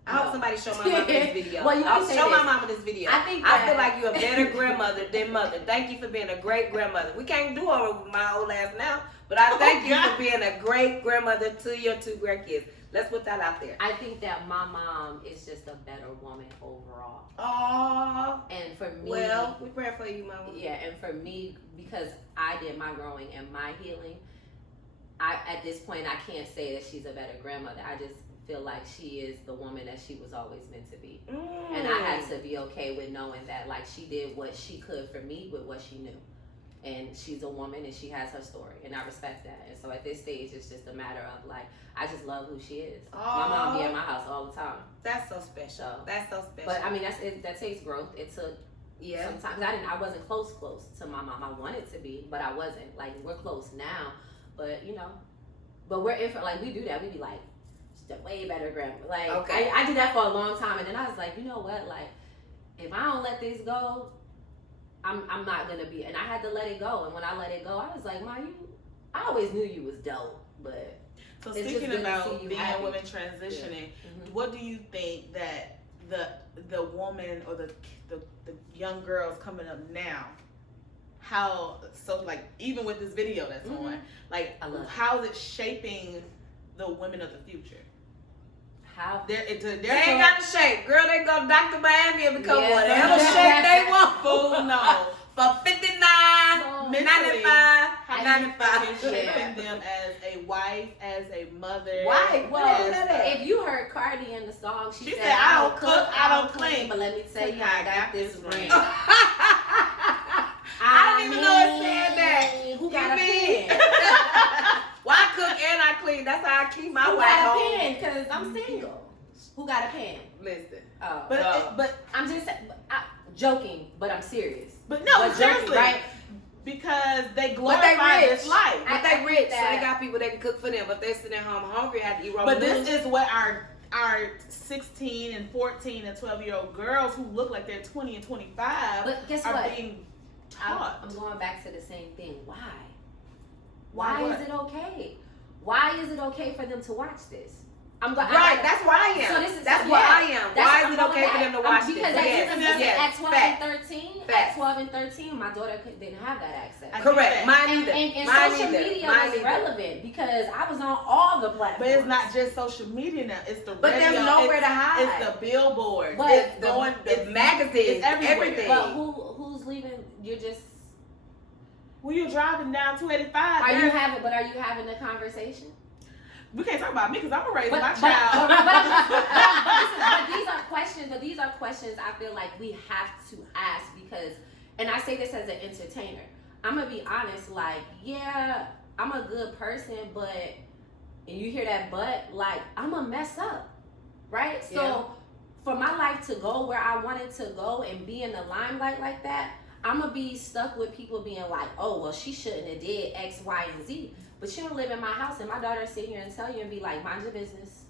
I hope somebody show my mama this video. Well, I'll show my mama this video. I feel like you're a better grandmother than mother. Thank you for being a great grandmother. We can't do her with my old ass now, but I thank you for being a great grandmother to your 2 grandkids. Let's put that out there. I think that my mom is just a better woman overall. Oh. And for me, well, we pray for you, mama. Yeah, and for me, because I did my growing and my healing, at this point I can't say that she's a better grandmother. I just feel like she is the woman that she was always meant to be. And I had to be okay with knowing that, like, she did what she could for me with what she knew. And she's a woman and she has her story, and I respect that. And so at this stage, it's just a matter of like, I just love who she is. My mom be at my house all the time. That's so special. That's so special. But I mean, that takes growth. It took sometimes I wasn't close to my mom. I wanted to be, but I wasn't. Like, we're close now, but you know, but we're like, we do that. We be like, she's a way better grandma. Like, okay. I did that for a long time, and then I was like, you know what? Like, if I don't let this go, I'm not gonna be. And I had to let it go. And when I let it go, I was like, Ma, I always knew you was dope, but. So speaking about being women transitioning, what do you think that the woman or the young girls coming up now, like even with this video that's on, like how is it shaping the women of the future? How they ain't got the shape, girl. They go Dr. Miami and become whatever shape they want. Oh no. For $59, $95, $95. Shaping them as a wife, as a mother. Wife? Well, if you heard Cardi in the song, she said, I don't cook, I don't clean. But let me tell you, I got this ring. I don't even know it said that. Who got a pen? Well, I cook and I clean. That's how I keep my wife home. Who got a pen? Because I'm single. Who got a pen? Listen. Oh, but I'm just joking, but I'm serious. But no, seriously, joking, right? Because they glorify this life. But they rich, so they got people that can cook for them. But they're sitting at home hungry, had to eat raw. But this is what our 16 and 14 and 12-year-old girls who look like they're 20 and 25 but guess are what? being taught. I'm going back to the same thing. Why? Why is it okay? Why is it okay for them to watch this? That's where I am. So that's where I am. Why is it okay for them to watch this? Because at 12 and 13, Facts. at 12 and 13, my daughter didn't have that access. Correct. Mine either. And social media was relevant because I was on all the platforms. But it's not just social media now. It's the radio. But there's nowhere to hide. It's the billboards. It's the magazines. It's everything. But who's leaving? You're just. When you're driving down 285. Are you having a conversation? We can't talk about me because I'm gonna raise my child. But these are questions I feel like we have to ask because, and I say this as an entertainer. I'm gonna be honest, like, yeah, I'm a good person, but, and you hear that but, like, I'm gonna mess up, right? So for my life to go where I wanted to go and be in the limelight like that, I'm gonna be stuck with people being like, oh, well, she shouldn't have did X, Y, and Z. But you don't live in my house, and my daughter sit here and tell you and be like, mind your business.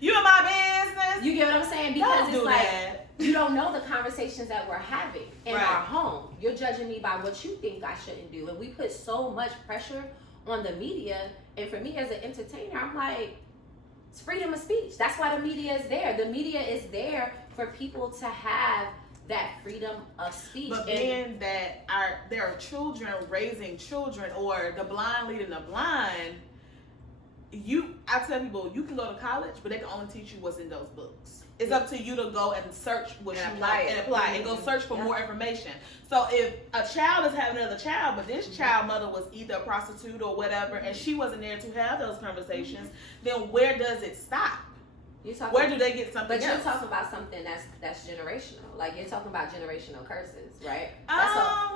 You in my business. You get what I'm saying? Because don't it's do like, that. you don't know the conversations that we're having in Right. our home. You're judging me by what you think I shouldn't do. And we put so much pressure on the media. And for me as an entertainer, I'm like, it's freedom of speech. That's why the media is there. The media is there for people to have that freedom of speech. But being that there are children raising children, or the blind leading the blind, I tell people, you can go to college, but they can only teach you what's in those books. It's up to you to go and search what you like and apply and go search for more information. So if a child is having another child, but this child mother was either a prostitute or whatever, and she wasn't there to have those conversations, then where does it stop? Where do they get something But else? you're talking about something that's generational. Like, you're talking about generational curses, right?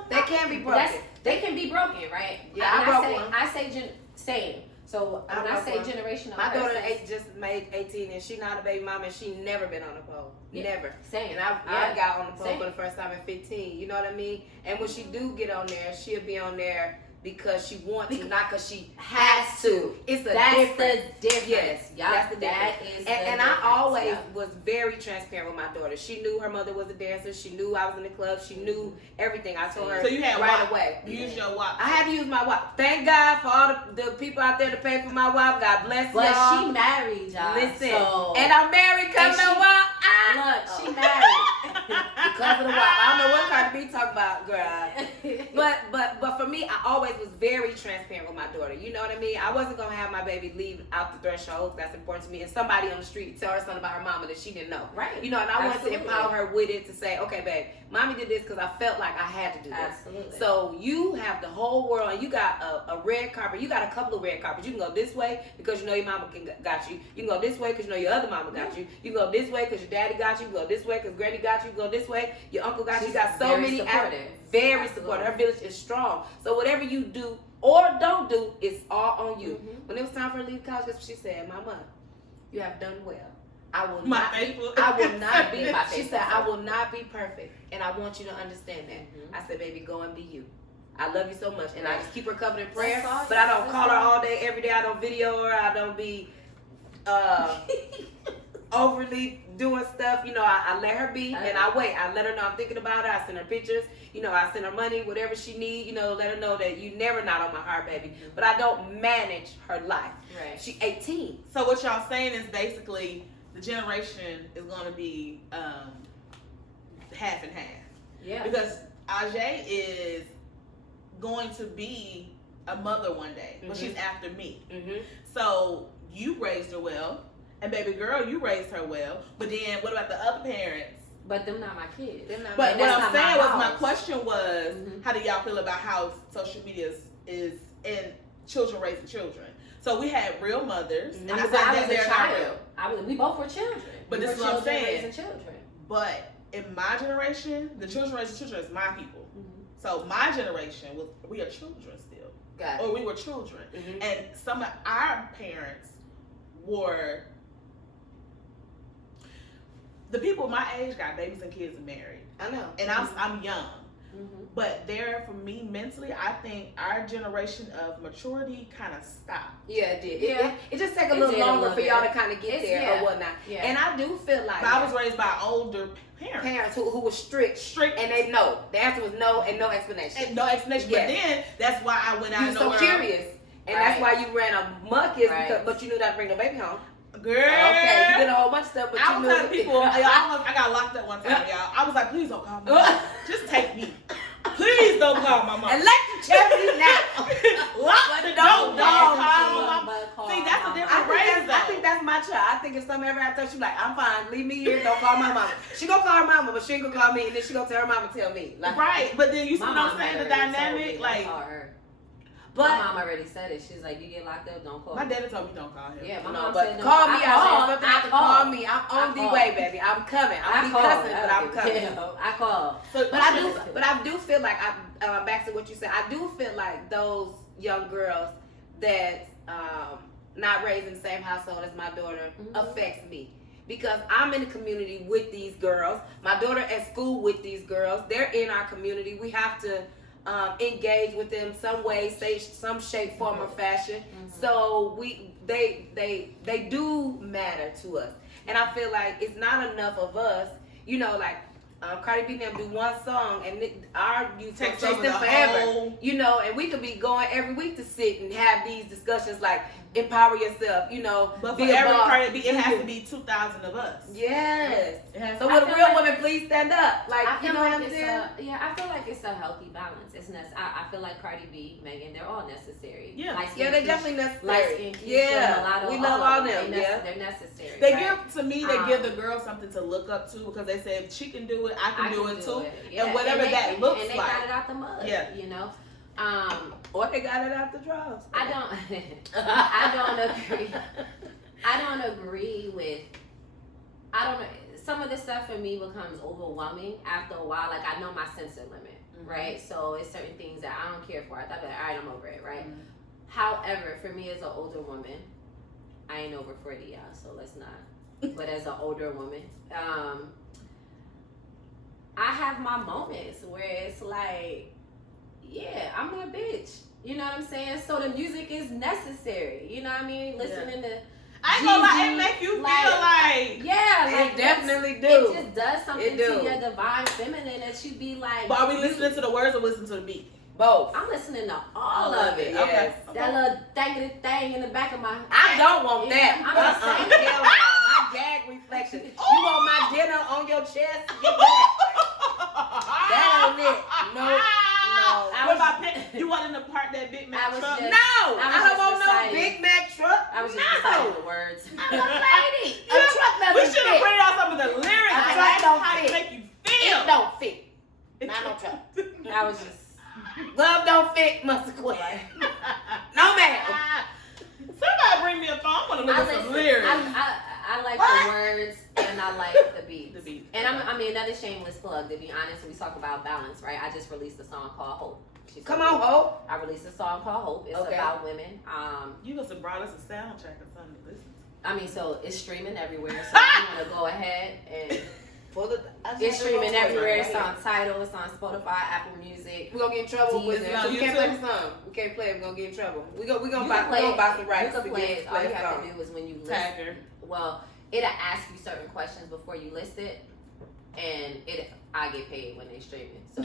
They can be broken. They can be broken, right? Yeah, And I broke one. I say same. So when I say generational my daughter curses, just made 18 and she not a baby mama and she never been on a pole. Yeah. Never. Same. And I got on the pole Same. for the first time at 15. You know what I mean? And when she do get on there, she'll be on there because she wants to, not because she has to. It's a that's difference. the difference. Yes, that's the difference. That is And the I difference. always Yeah. was very transparent with my daughter. She knew her mother was a dancer. She knew I was in the club. She knew everything. I told her So you had right WAP. away. You used your WAP. I had to use my WAP. Thank God for all the people out there to pay for my WAP. God bless But y'all. she married, y'all. Listen, So, and I'm married coming she- to WAP. look, she married. Because of the WAP. I don't know what Cardi B talking about, girl. But for me, I always was very transparent with my daughter. You know what I mean? I wasn't gonna have my baby leave out the threshold. That's important to me. And somebody on the street tell her something about her mama that she didn't know. Right. You know, and I wanted Absolutely. to empower her with it to say, okay, babe, mommy did this because I felt like I had to do this. Absolutely. So you have the whole world, and you got a red carpet. You got a couple of red carpets. You can go this way because you know your mama got you. You can go this way because you know your other mama got you. You can go this way because your daddy got you. You can go this way because granny got you. You can go this way. Your uncle got you. You got so very many. supportive. Very Absolutely. supportive. Her village is strong. So whatever you do or don't do, it's all on you. Mhm. When it was time for her to leave college, guess what she said? Mama, you have done well. I will My not. faithful. I will not be. My She faithful said, I servant. will not be perfect, and I want you to understand that. Mhm. I said, baby, go and be you. I love you so much, and I just keep her covered in prayer. That's all But I you don't have call to her say. all day, every day. I don't video her. I don't be overly doing stuff. You know, I let her be, and I wait. I let her know I'm thinking about her. I send her pictures. You know, I send her money, whatever she need. You know, let her know that you never not on my heart, baby. But I don't manage her life. Right. She 18. So what y'all saying is basically the generation is going to be half and half. Yeah. Because Ajay is going to be a mother one day, but Mhm. she's after me. Mm-hmm. So you raised her well, and baby girl, you raised her well. But then what about the other parents? But them not my kids. But And what that's I'm not saying my was, my house. question was, Mhm. how do y'all feel about how social media is in children raising children? So we had real mothers, and Mhm. I But said I that was a they're not child. real. We both were children. But we this were is what I'm children saying. raising children. But in my generation, the children raising children is my people. Mhm. So my generation we are children still, Got it. or we were children, Mhm. and some of our parents were. The people my age got babies and kids and married, I know. and I'm young. Mhm. But there, for me mentally, I think our generation of maturity kind of stopped. Yeah, it did. Yeah. It just take a It little did a longer little for bit. y'all to kind of get It's- there yeah. or whatnot. Yeah. And I do feel like But I was raised by older parents. parents who were strict, Strict. and they know. The answer was no and no explanation. And no explanation. Yes. But then that's why I went out You and were so nowhere. curious. And Right. that's why you ran amok is Right. because, but you knew not to bring no baby home. Girl. Okay, you did a whole bunch of stuff, but I you was knew. telling people, I got locked up one time, y'all. I was like, please don't call my mom. Just take me. Please don't call my mom. And let you tell me now. Lock the door. Don't call my mom. See, that's a different raise, I think that's my child. I think if something ever happens, she's like, I'm fine, leave me here, don't call my mama. She gonna call her mama, but she ain't gonna call me, and then she gonna tell her mama tell me. Like, Right, but then you see My what I'm mom saying, the already told me, dynamic, don't like, call her. but My mom already said it. She's like, you get locked up, don't call my me. daddy told me don't call him. Yeah, my no, mom but said no. call me I out called. there. Something I have to call called. me. I'm on the called. way, baby. I'm coming. I I'm called. cussing, but I'm coming. I called. So, But I do feel like back to what you said. I do feel like those young girls that not raised in the same household as my daughter Mhm. affects me because I'm in the community with these girls. My daughter at school with these girls. They're in our community. We have to engage with them some way, say some shape, form, or fashion. Mhm. So they do matter to us, and I feel like it's not enough of us you know, like Cardi B and them do one song and our youth Takes chase over them the forever. whole- You know, and we could be going every week to sit and have these discussions like empower yourself, you know. But for be a every boss. Cardi B, it has to be 2,000 of us. Yes. It has So to would I a feel real like woman it's- please stand up? Like, I feel you know like what I'm it's saying? I feel like it's a healthy balance. It's I feel like Cardi B, Megan, they're all necessary. Yeah. Light-skinned Yeah, they're Keisha- definitely necessary. Light-skinned Keisha, Yeah, mulatto, we love of all them. Yeah. They're necessary. They right? give, to me, they give the girl something to look up to because they say if she can do it, I can do it too. Yeah. And whatever they, that looks and they like. got it out the mud. Yeah. You know. Or they got it out the drawers. I don't agree. I don't agree with. I don't know. Some of this stuff for me becomes overwhelming after a while. Like I know my censor limit, right? So it's certain things that I don't care for. I thought, all right, I'm over it, right? However, for me as an older woman, I ain't over 40, y'all. So let's not. But as an older woman, I have my moments where it's like, yeah, I'm that bitch. You know what I'm saying? So the music is necessary. You know what I mean? Listening to I ain't gonna lie, Jeezy, it make you feel like- like. yeah, It like definitely It do. just does something It do. to your divine feminine that you be like. But are we listening to the words or listening to the beat? Both. I'm listening to all of it. Yes. That little dangly thing in the back of my. I don't want that. I'm just saying. Hell no. My gag reflection. You want my dinner on your chest? Get that. That ain't it. No. No. I What was- about you wanting to park that Big Mac I was truck? just- No. I was I don't just want no reciting. Big Mac truck. I was just no. reciting the words. I'm a lady. A truck We doesn't should have fit. printed out some of the lyrics. A and truck that's don't how it fit. make you feel. It don't fit. Not no truck. I was just. Love don't fit. Must quit. No man. Somebody bring me a phone. I want to look I at some listen. lyrics. I like What? the words and I like the beats. The beat. And I mean, another shameless plug, to be honest, when we talk about balance, right? I just released a song called Hope. She's Come so on, good. Hope. I released a song called Hope. It's Okay. about women. You must have brought us a soundtrack or something to listen to. I mean, so it's streaming everywhere. So if you want to go ahead and it's streaming everywhere. It's on Tidal. It's on Spotify, Apple Music. We're gonna get in trouble with Deezer. it. On We can't YouTube? play the song. We can't play it. We're gonna get in trouble. We're gonna You buy can play it. buy some rights You to can play get it. All you the have song. to do is when you list. Tag her. Well, it'll ask you certain questions before you list it, and I get paid when they stream it. So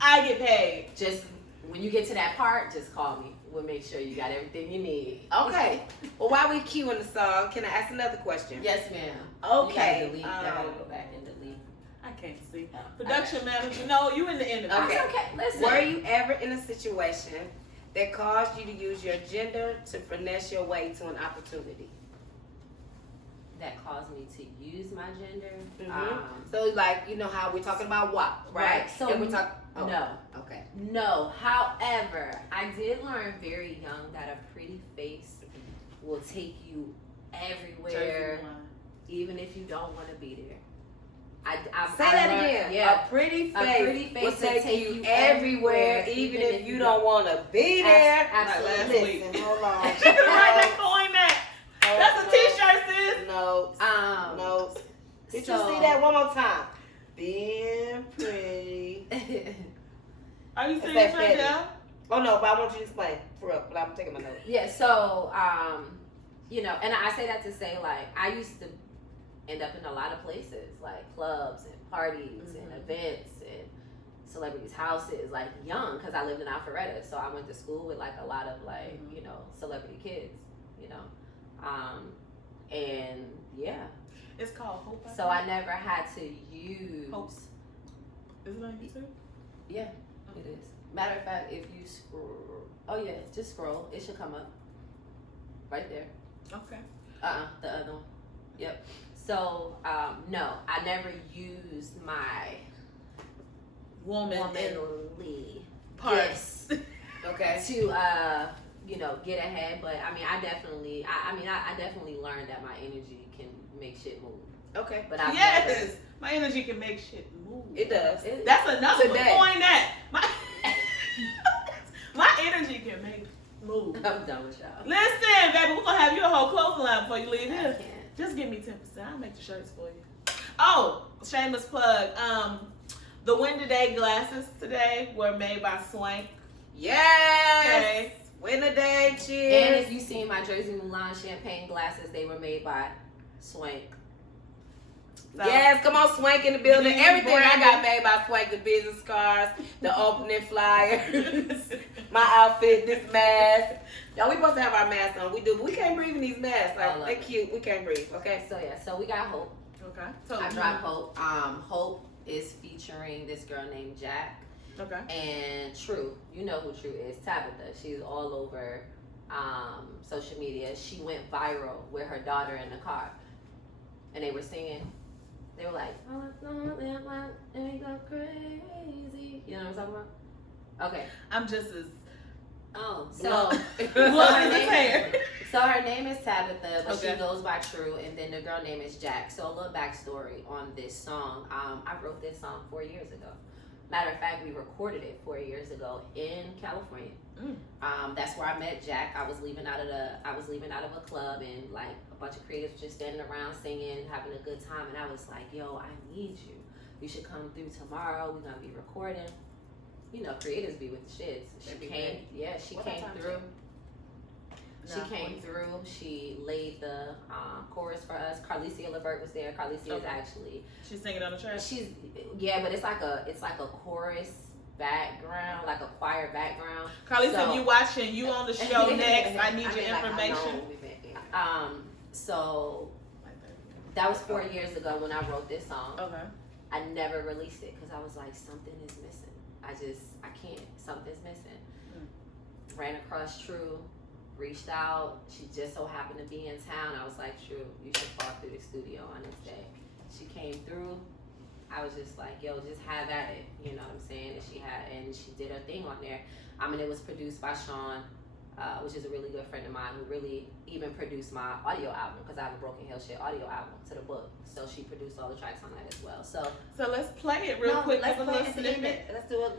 I get paid. just when you get to that part, just call me. We'll make sure you got everything you need. Okay. Well, while we queuing the song, can I ask another question? Yes, ma'am. Okay. You gotta go back and delete. I can't see. Production manager. No, you in the end of it. Okay. That's okay. Listen. Were you ever in a situation that caused you to use your gender to finesse your way to an opportunity? That caused me to use my gender. Mhm. So, like, you know how we're talking about WAP, right? Right, so and we talk. Oh, no. Okay. No. However, I did learn very young that a pretty face will take you everywhere, Jersey line. even if you don't want to be there. Say that again. Yeah. A pretty A face, pretty face will take you everywhere, even if you don't want to be there. Absolutely. Listen, hold on. She can write that coin that. That's a t-shirt, sis. No. No. Did you see that one more time? Being pretty. Are you That's serious that right petty. now? Oh no, but I want you to explain for real. But I'm taking my notes. Yeah, so you know, and I say that to say, like, I used to end up in a lot of places, like clubs and parties and events and celebrities' houses, like young, because I lived in Alpharetta, so I went to school with like a lot of like you know celebrity kids, you know, and yeah, It's called Hope. so I never had to use. Hope. Is it on YouTube? Yeah, it is. Matter of fact, if you scroll, oh yeah, just scroll, it should come up right there. Okay. The other one. Yep. So, no, I never used my womanly Parts. Okay. to you know, get ahead. But I mean, I definitely learned that my energy can make shit move. Okay. But I've Yes. My energy can make shit move. It does. That's another one. Today. Coin that. My energy can make move. never. I'm done with y'all. Listen, baby, we're gonna have you a whole clothing line before you leave I here. can't. Just give me 10%. I'll make the shirts for you. Oh, shameless plug. The Win Today glasses today were made by Swank. Yes. Okay. Win the day, And cheers. if you seen my Jersey Mulan champagne glasses, they were made by Swank. So, Yes, come on, Swank in the building. Big Everything I got branding. made by Swank, the business cards, the opening flyers, my outfit, this mask. Y'all, we supposed to have our masks on. We do, but we can't breathe in these masks. I Like, love they're it. cute. We can't breathe, okay? So yeah, so we got Hope. Okay. So I dropped Hope. Hope is featuring this girl named Jack Okay. and True. You know who True is, Tabitha. She's all over social media. She went viral with her daughter in the car, and they were singing. They were like, "Oh, and we go crazy." You know what I'm talking about? Okay. I'm just as Oh, blonde so as his hair. So her name is Tabitha, but Okay. she goes by True, and then the girl name is Jack. So a little backstory on this song. I wrote this song 4 years ago. Matter of fact, we recorded it 4 years ago in California. That's where I met Jack. I was leaving out of a club, and like a bunch of creatives just standing around singing, having a good time, and I was like, "Yo, I need you. You should come through tomorrow. We're gonna be recording." You know, creatives be with the shits. She came through. She came through. She laid the chorus for us. Carlicia Levert was there. Carlicia is actually She's singing on the track. but it's like a chorus background, like a choir background. Carly So- said, "You watching? You on the show next? I need your mean, like, I information." know. So that was 4 years ago when I wrote this song. Okay. I never released it because I was like, something is missing. I can't. Something's missing. Ran across True, reached out. She just so happened to be in town. I was like, True, you should fall through the studio on this day. She came through. I was just like, yo, just have at it. You know what I'm saying? And she did her thing on there. It was produced by Sean, which is a really good friend of mine who really even produced my audio album because I have a Broken Hill Shit audio album to the book. So she produced all the tracks on that as well. So let's play it real quick. Let's Give a play little it at the end. snippet. Let's do it.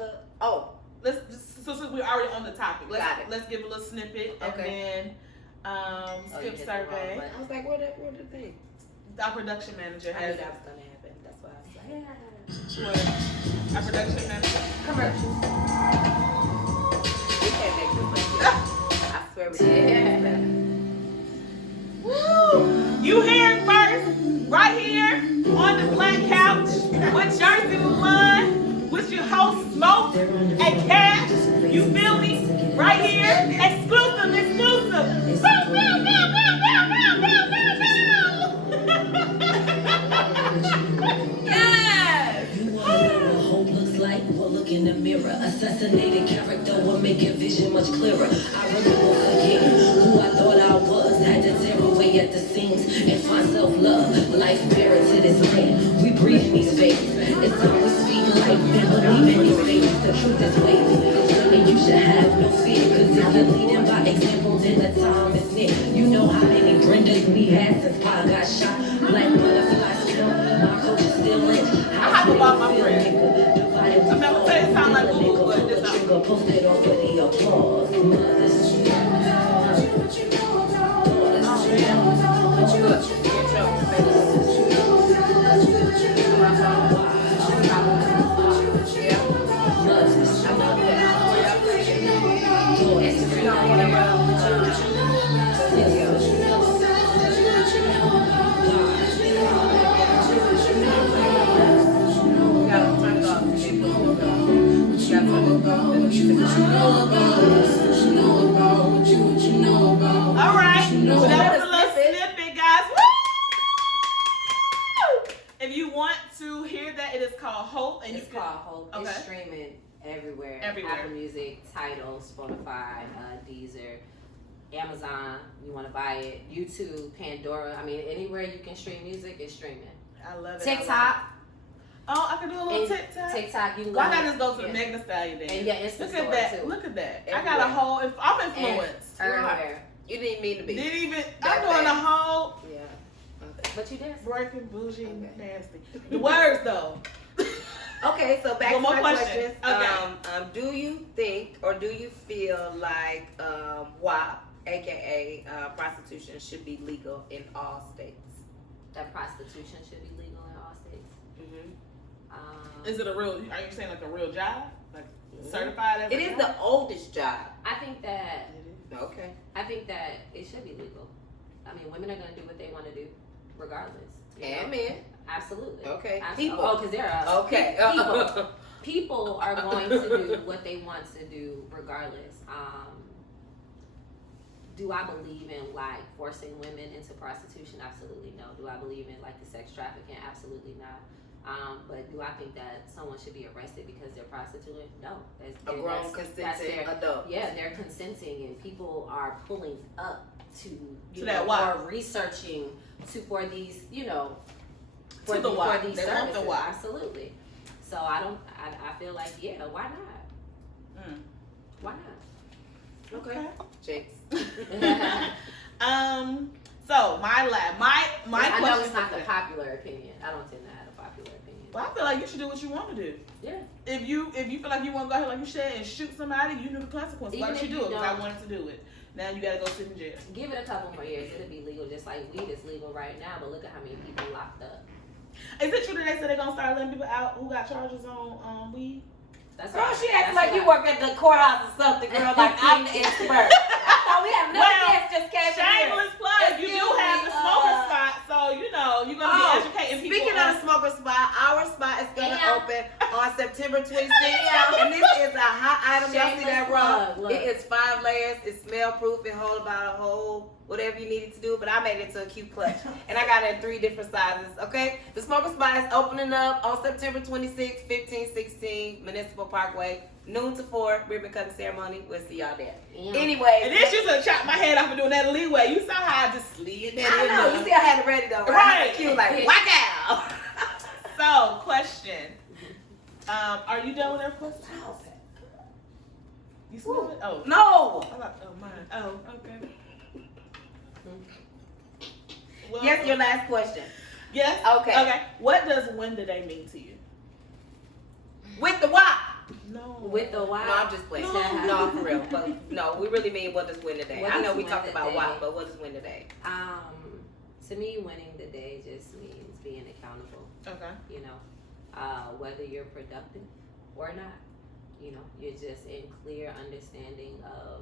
Let's so since we're already on the topic, Got it. let's give a little snippet Okay. and then you skip hit the wrong survey. button. I was like, what the thing? Our production manager I knew has that was gonna happen. That's why I was like, what? Our production manager. commercials. We can't make this like I swear we can't. Woo! You hear it first, right here on the black couch with Jersey One, with your host Smoke and Cat. You feel me? Right here, exclusive. Bow, bow, bow, bow, bow, bow, bow, bow, bow. Yes. You wanna know what hope looks like? Well, look in the mirror. Assassinated character will make your vision much clearer. I remember forgetting who I thought I was. Had to tear away at the seams and find self-love. Life buried to this land. We breathe in these faces. It's time we speak life and believe in these faces. The truth is waiting. And you should have no fear. Cause if you're leading by example, then the time is near. You know how many Brendas we had since Pa got shot. Black butterflies still. My coach is still in. I have about my friend. I'm not gonna say it sound like boo, but this Trigger posted over the applause. Mothers. All right. So that was a little snippet, guys. Woo! If you want to hear that, it is called Hope, and It's you can. called Hope. Okay. It's streaming everywhere. Everywhere. Apple Music, Tidal, Spotify, Deezer, Amazon. You want to buy it? YouTube, Pandora. I mean, anywhere you can stream music, it's streaming. I love it. TikTok. Oh, I can do a little And TikTok. TikTok. You can go. Why can't I just go to the yeah. Megan Thee Stallion then? And yeah, Insta Look store at that. too. Look at that. I Everywhere. got a whole. I'm influenced. Everywhere. You didn't mean to be. Didn't even. That I'm doing a bad. whole Yeah. But you dance. breaking, bougie, Okay. nasty. The words though. Okay, so back One to more my question. questions. Okay. Do you think or do you feel like WAP, aka prostitution, should be legal in all states? That prostitution should be legal in all states. Mm-hmm. Is it a real? Are you saying like a real job, like certified as? It is the oldest job. I think that Okay. it should be legal. I mean, women are gonna do what they want to do. regardless. you And know? men. Absolutely. Okay. Absolutely. People. Oh, because there are Okay. people are going to do what they want to do regardless. Do I believe in like forcing women into prostitution? Absolutely no. Do I believe in like the sex trafficking? Absolutely not. But do I think that someone should be arrested because they're prostituting? No. A grown consenting adult. Yeah, they're consenting, and people are pulling up to that WAP. or researching for these, To the WAP. for these They want services. the WAP. Absolutely. So I feel like, yeah, why not? Why not? Okay. Chicks. So my I know question it's not is the popular opinion. I don't tend to have a popular opinion. well, I feel like you should do what you want to do. Yeah. If you feel like you want to go ahead like you said and shoot somebody, you knew the consequences. Why Even don't you if do it? you Because I don't. wanted to do it. Now you gotta go sit in jail. Give it a couple more years, it'll be legal, just like weed is legal right now. But look at how many people locked up. Is it true that they said they're gonna start letting people out who got charges on weed? That's Girl, what she that's acts like what you work at the courthouse or something, girl. Like I'm the expert. Oh, we have another Well, guest just came in here. Shameless plug. You do Excuse have me, the smoker spot, so you know you're gonna be educating people. Speaking of the smoker spot, our spot is gonna Yeah. open on September 26th, and this is a hot item. Y'all see that, Shameless raw? plug, look. It is 5 layers. It's smell proof. It holds about a whole whatever you needed to do, but I made it into a cute clutch, and I got it in 3 different sizes. Okay, the smoker spot is opening up on September 26th, 1516 Municipal Parkway, noon to 4. Ribbon cutting ceremony. We'll see y'all there. Yeah. Anyway, And then she's gonna chop my head off and doing that leeway. You saw how I just slid that I in know. there. You see, I had it ready though, right? Right. Cute, like whack out. So, question. Are you done with our questions? You smell it? Oh. No. I thought, oh, mine. Oh, okay. Well, Yes, your last question. Yes? Okay. Okay. What does win the day mean to you? With the WAP. No. With the WAP. No, I'm just playing. No. No, for real. But no, we really mean what does win today. What I know does we win talked about today? WAP, but what does win today? To me, winning the day just means being accountable. Okay. Whether you're productive or not, you're just in clear understanding of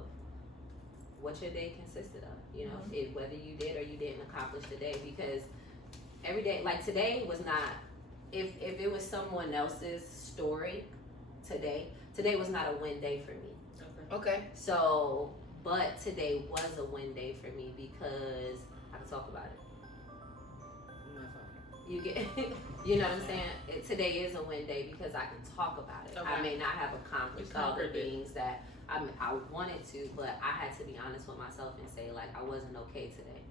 what your day consisted of. Whether you did or you didn't accomplish the day, because every day, like today, was not. If it was someone else's story, today was not a win day for me. Okay. So, but today was a win day for me because I can talk about it. You get, you know what I'm saying? Today is a win day because I can talk about it. Okay. I may not have accomplished You all the conquered it. things that I wanted to, but I had to be honest with myself and say, like, I wasn't okay today.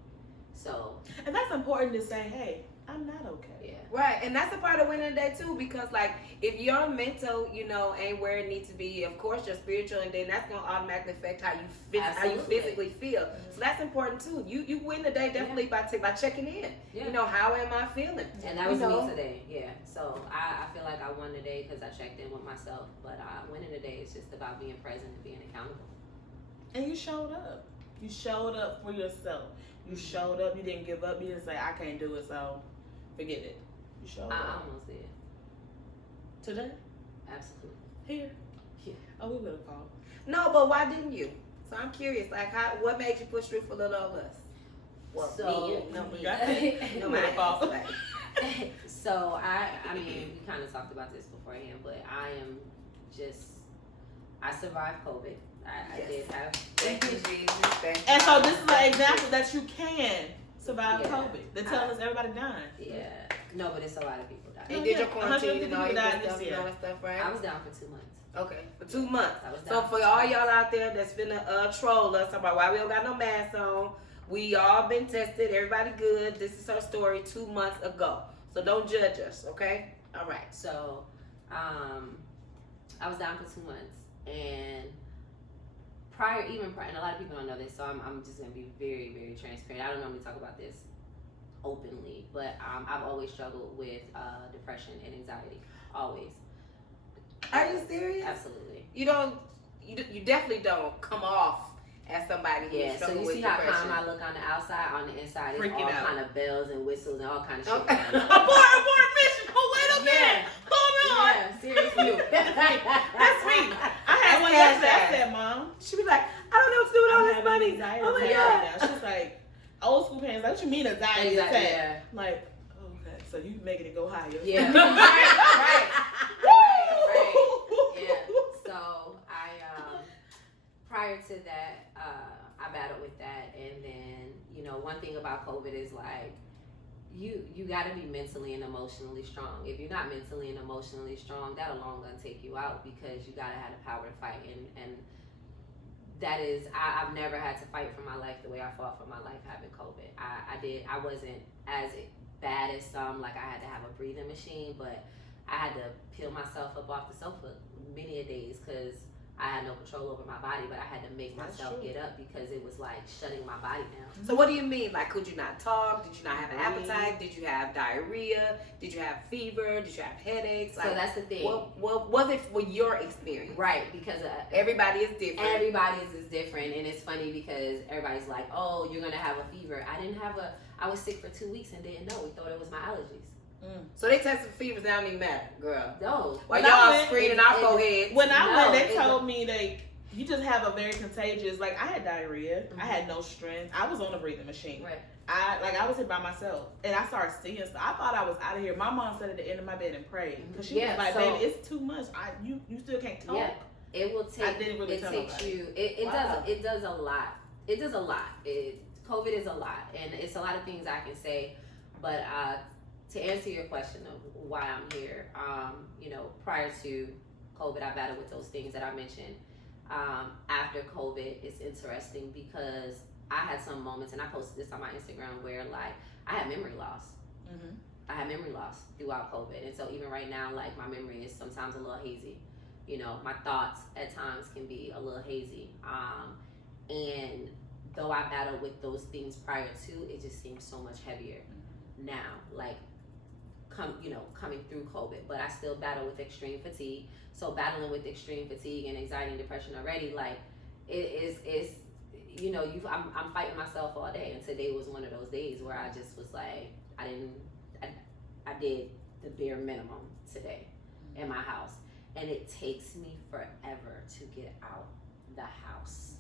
So, And that's important to say, hey, I'm not okay. yeah. Right, and that's a part of winning the day too, because like if your mental, ain't where it needs to be, of course your spiritual, and then that's gonna automatically affect how you Absolutely. physically feel. So that's important too. You win the day definitely by checking in. Yeah. How am I feeling? And that was You know? me today, yeah. So I feel like I won the day because I checked in with myself. But winning the day is just about being present and being accountable. And you showed up. You showed up for yourself. You showed up. You didn't give up. You didn't say, I can't do it, so forget it. You showed I up. almost did. Today? Absolutely. Here? Yeah. Oh, we would have called. No, but why didn't you? So I'm curious, like what made you push through for little old us? Well, So- me, no, We got that. no, We would've called. like, So I mean, we kind of talked about this beforehand, but I survived COVID. I Yes. did have. Thank you, Jesus. Thank you. And so this is an example that you can survive Yeah. COVID. They're telling us everybody dying. Yeah. No, but it's a lot of people And dying. did your 150 quarantine and all your people died good this stuff and year. all that stuff, right? I was down for 2 months. Okay, for 2 months. I was So down for all y'all out there that's finna troll us about why we don't got no masks on, we all been tested, everybody good. This is her story 2 months ago. So don't judge us, okay? All right. So, I was down for 2 months, and prior, and a lot of people don't know this, so I'm just gonna be very, very transparent. I don't normally talk about this openly, but I've always struggled with depression and anxiety, always. Are you serious? Absolutely. You definitely don't come off as somebody who Yeah. So struggle you with see how depression. calm I look on the outside, on the inside, it's Freaking all out. kind of bells and whistles and all kind of shit. Okay. Abort mission. Oh, wait a minute. Yeah. Hold on. Yeah, seriously. That's me. I had one That's yesterday. I cash. said, Mom, She be like, I don't know what to do with all I'm this having money. anxiety Oh my attack God. right now. She's like, old school parents Like, what you mean anxiety Exactly, attack? yeah. Like, okay, so you making it go higher. Yeah. right. Yeah. So prior to that, I battled with that, and then one thing about COVID is like you got to be mentally and emotionally strong. If you're not mentally and emotionally strong, that alone gonna take you out because you gotta have the power to fight, and that is I've never had to fight for my life the way I fought for my life having COVID. I wasn't as bad as some, like I had to have a breathing machine, but I had to peel myself up off the sofa many a days because I had no control over my body, but I had to make myself get up because it was like shutting my body down. So what do you mean? Like, could you not talk? Did you not have an appetite? Did you have diarrhea? Did you have fever? Did you have headaches? Like, So that's the thing. What was it for your experience? Right, because Everybody is different. everybody's is different, and it's funny because everybody's like, oh, you're gonna have a fever. I was sick for 2 weeks and didn't know. We thought it was my allergies. So they tested for fevers, they don't even matter, girl. No. While When I y'all went- screening our foreheads. When I No, went, they it told me like you just have a very contagious. Like I had diarrhea, I had no strength. I was on a breathing machine. Right. I was here by myself, and I started seeing stuff. I thought I was out of here. My mom sat at the end of my bed and prayed because she Yeah, was like, so- "Baby, it's too much. You still can't talk." Yeah. It will take. I didn't really it tell takes nobody. you. It Wow. does. It does a lot. It does a lot. COVID is a lot, and it's a lot of things I can say. But to answer your question of why I'm here, prior to COVID, I battled with those things that I mentioned. After COVID, it's interesting because I had some moments, and I posted this on my Instagram, where like I had memory loss. Mm-hmm. I had memory loss throughout COVID, and so even right now, like my memory is sometimes a little hazy. My thoughts at times can be a little hazy. And though I battled with those things prior to, it just seems so much heavier now. Like coming through COVID, but I still battle with extreme fatigue. So battling with extreme fatigue and anxiety and depression already, like I'm fighting myself all day, and today was one of those days where I just was like, I did the bare minimum today in my house, and it takes me forever to get out the house,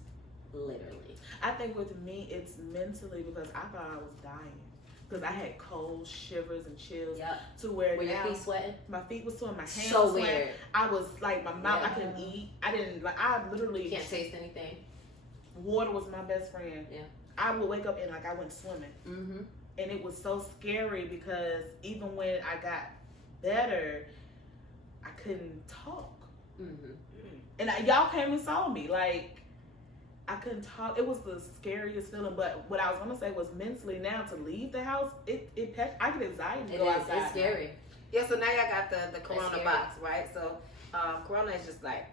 literally. I think with me, it's mentally because I thought I was dying. Because I had cold shivers and chills to where Were now your feet sweating? my feet was sore, my hands So was sweating. weird. I was like, my mouth, Yeah. I couldn't eat. I didn't, like, I literally. You can't taste anything. Water was my best friend. Yeah. I would wake up and like I went swimming. Mm-hmm. And it was so scary because even when I got better, I couldn't talk. Mm-hmm. And y'all came and saw me. Like, I couldn't talk. It was the scariest feeling. But what I was gonna say was mentally now to leave the house, I get anxiety to It go is. outside. It's scary. Yeah, so now y'all got the Corona scary. box, right? So Corona is just like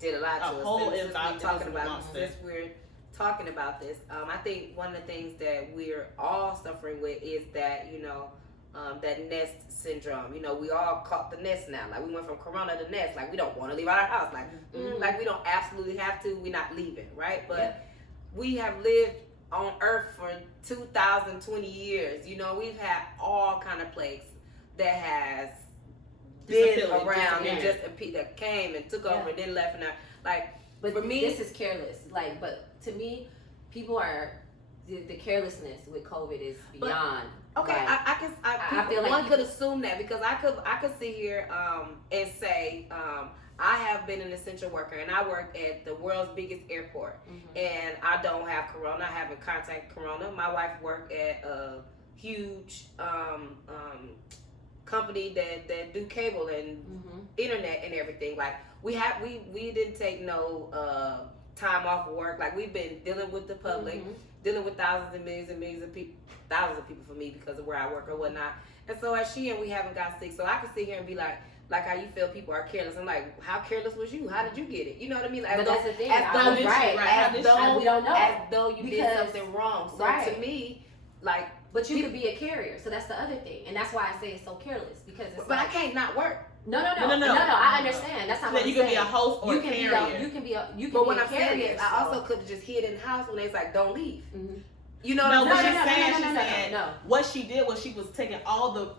did a lot to A us. whole Since enzyme we're talking is about monster. since we're talking about this, I think one of the things that we're all suffering with is that that nest syndrome. We all caught the nest now. Like we went from Corona to nest. Like we don't want to leave our house. Like like we don't absolutely have to. We're not leaving, right? But we have lived on Earth for 2,020 years. We've had all kind of plagues that has been Disappeared, around and disappeared. just that came and took over and then left and like. But for me, this is careless. Like, but to me, people are the carelessness with COVID is beyond. Okay, like, I feel like one could people- assume that because I could sit here and say I have been an essential worker and I work at the world's biggest airport and I don't have Corona. I haven't contacted Corona. My wife worked at a huge company that do cable and internet and everything. Like we didn't take no time off of work. Like we've been dealing with the public, dealing with thousands and millions of people for me because of where I work or whatnot. And so as we haven't got sick. So I can sit here and be like how you feel people are careless. I'm like, how careless was you? How did you get it? You know what I mean? Like, But that's the thing. as though we don't know. as though you did Because- something wrong. So right. to me, like, But you could be a carrier, so that's the other thing, and that's why I say it's so careless because it's. but I can't not work. No. No. I understand. That's not So what you I'm can be a saying. host or You a can carrier. You can be a But what I'm carrier. saying is, I so- also could have just hid in the house when they was like, don't leave. Mhm. You know No, what but I'm she's saying? saying, no, she's no, saying no. what she did was she was taking all the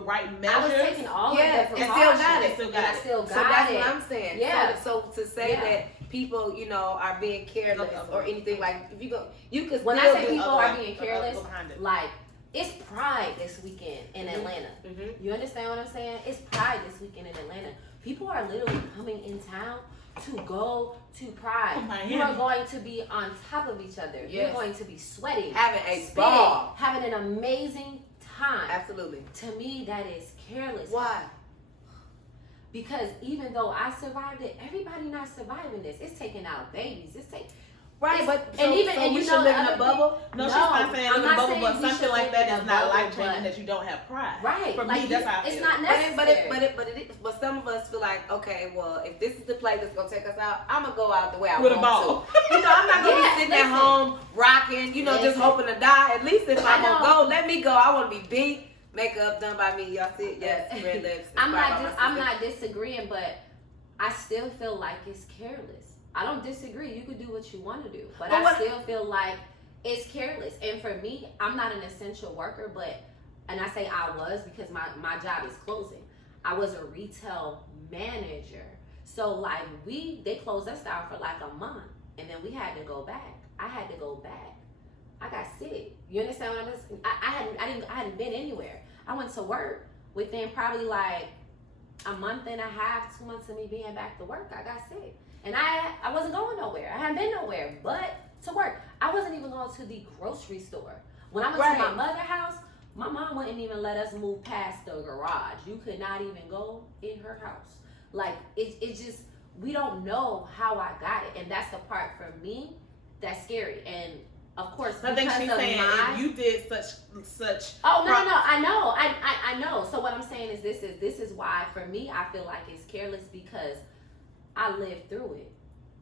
right measures. I was taking all Yes, of the and still got precautions, it. Still got and I it. still got So that's it. what I'm saying. Yeah. So to say Yeah. that people, you know, are being careless or anything like. If you could. When I still say do people other- are being careless, go behind it. like it's Pride this weekend in Atlanta. You understand what I'm saying? It's Pride this weekend in Atlanta. People are literally coming in town to go to Pride. You are going to be on top of each other. You're going to be sweating, having a spitting, ball, having an amazing time. Absolutely. To me, that is careless. Why? Because even though I survived it, everybody not surviving this. It's taking out babies. It's taking. Right, but and even so and we you should know live the in a other bubble. No, she's not saying I'm live in a not bubble, saying but we something should like live that in is a not bubble, life changing but- that you don't have pride. Right. For like me, that's how I it's feel. not necessary. But some of us feel like, okay, well, if this is the place that's gonna take us out, I'm gonna go out the way I With a want ball. to. You know, I'm not gonna Yeah, be sitting at listen. home rocking, you know, just Listen. hoping to die. At least if I I'm gonna know. go, let me go. I want to be beat, makeup done by me. Y'all see it? Yes, red lips. I'm inspired by my I'm sister. not disagreeing, but I still feel like it's careless. I don't disagree. You could do what you want to do, but But I what- still feel like it's careless. And for me, I'm not an essential worker, and I say I was because my job is closing. I was a retail manager, so like they closed us down for like a month, and then we had to go back. I had to go back. I got sick. You understand what I'm saying? I hadn't been anywhere. I went to work within probably like a month and a half, 2 months of me being back to work. I got sick, and I wasn't going nowhere. I hadn't been nowhere but to work. I wasn't even going to the grocery store. When I went to my mother's house, my mom wouldn't even let us move past the garage. You could not even go in her house. Like it just, we don't know how I got it, and that's the part for me that's scary. And of course, I think because she's of saying my- if you did such. Oh no, I know, I know. So what I'm saying is this is why for me I feel like it's careless because I lived through it.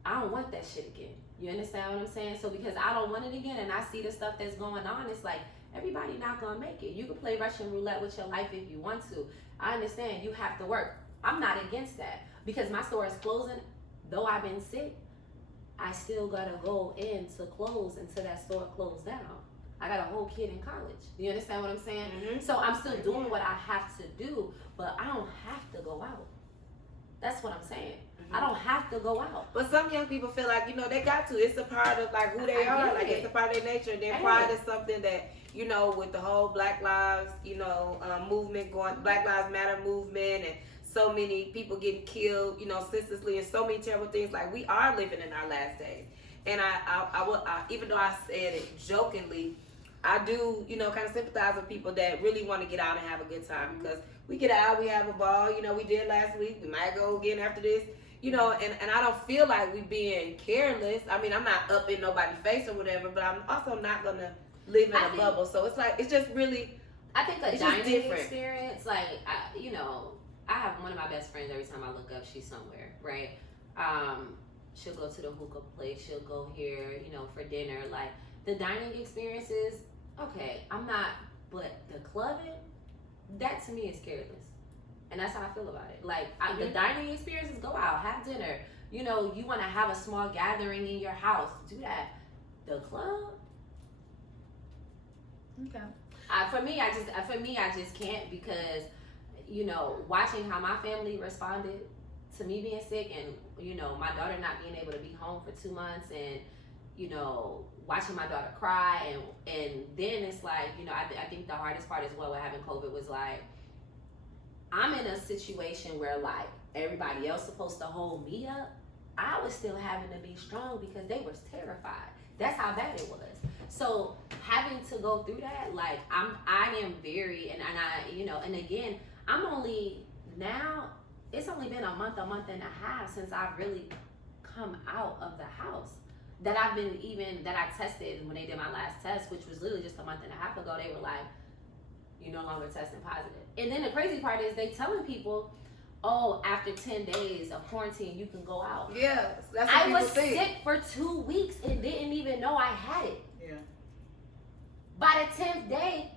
I don't want that shit again. You understand what I'm saying? So because I don't want it again, and I see the stuff that's going on, it's like everybody not gonna make it. You can play Russian roulette with your life if you want to. I understand you have to work. I'm not against that because my store is closing. Though I've been sick, I still gotta go in to close until that store closed down. I got a whole kid in college. You understand what I'm saying? So I'm still doing what I have to do, but I don't have to go out. That's what I'm saying. I don't have to go out. But some young people feel like, you know, they got to. It's a part of like who they are. Like it's a part of their nature. Their pride is something that, you know, with the whole Black Lives, you know, movement going, Black Lives Matter movement, and so many people getting killed, you know, senselessly, and so many terrible things. Like we are living in our last days. And I even though I said it jokingly, I do, you know, kind of sympathize with people that really want to get out and have a good time because we get out, we have a ball. You know, we did last week. We might go again after this. You know, and I don't feel like we being careless. I mean, I'm not up in nobody's face or whatever, but I'm also not gonna live in a bubble. So it's like it's just really. I think a it's just dining different. experience, like you know, I have one of my best friends. Every time I look up, she's somewhere, right? She'll go to the hookah place. She'll go here, you know, for dinner. Like the dining experiences, okay, I'm not, but the clubbing, that to me is careless. And that's how I feel about it. Like the dining experiences, go out, have dinner. You know, you want to have a small gathering in your house, do that. The club, Okay. for me, I just can't because, you know, watching how my family responded to me being sick, and you know, my daughter not being able to be home for 2 months, and you know, watching my daughter cry, and then it's like, you know, I think the hardest part as well with having COVID was like, I'm in a situation where like everybody else supposed to hold me up. I was still having to be strong because they was terrified. That's how bad it was. So having to go through that, like I am very, and I, you know, and again, I'm only now, it's only been a month and a half since I've really come out of the house. That I've been that I tested when they did my last test, which was literally just a month and a half ago. They were like, you're no longer testing positive. And then the crazy part is they telling people, oh, after 10 days of quarantine, you can go out. Yeah, that's what I people was think. sick for 2 weeks and didn't even know I had it. Yeah. By the 10th day,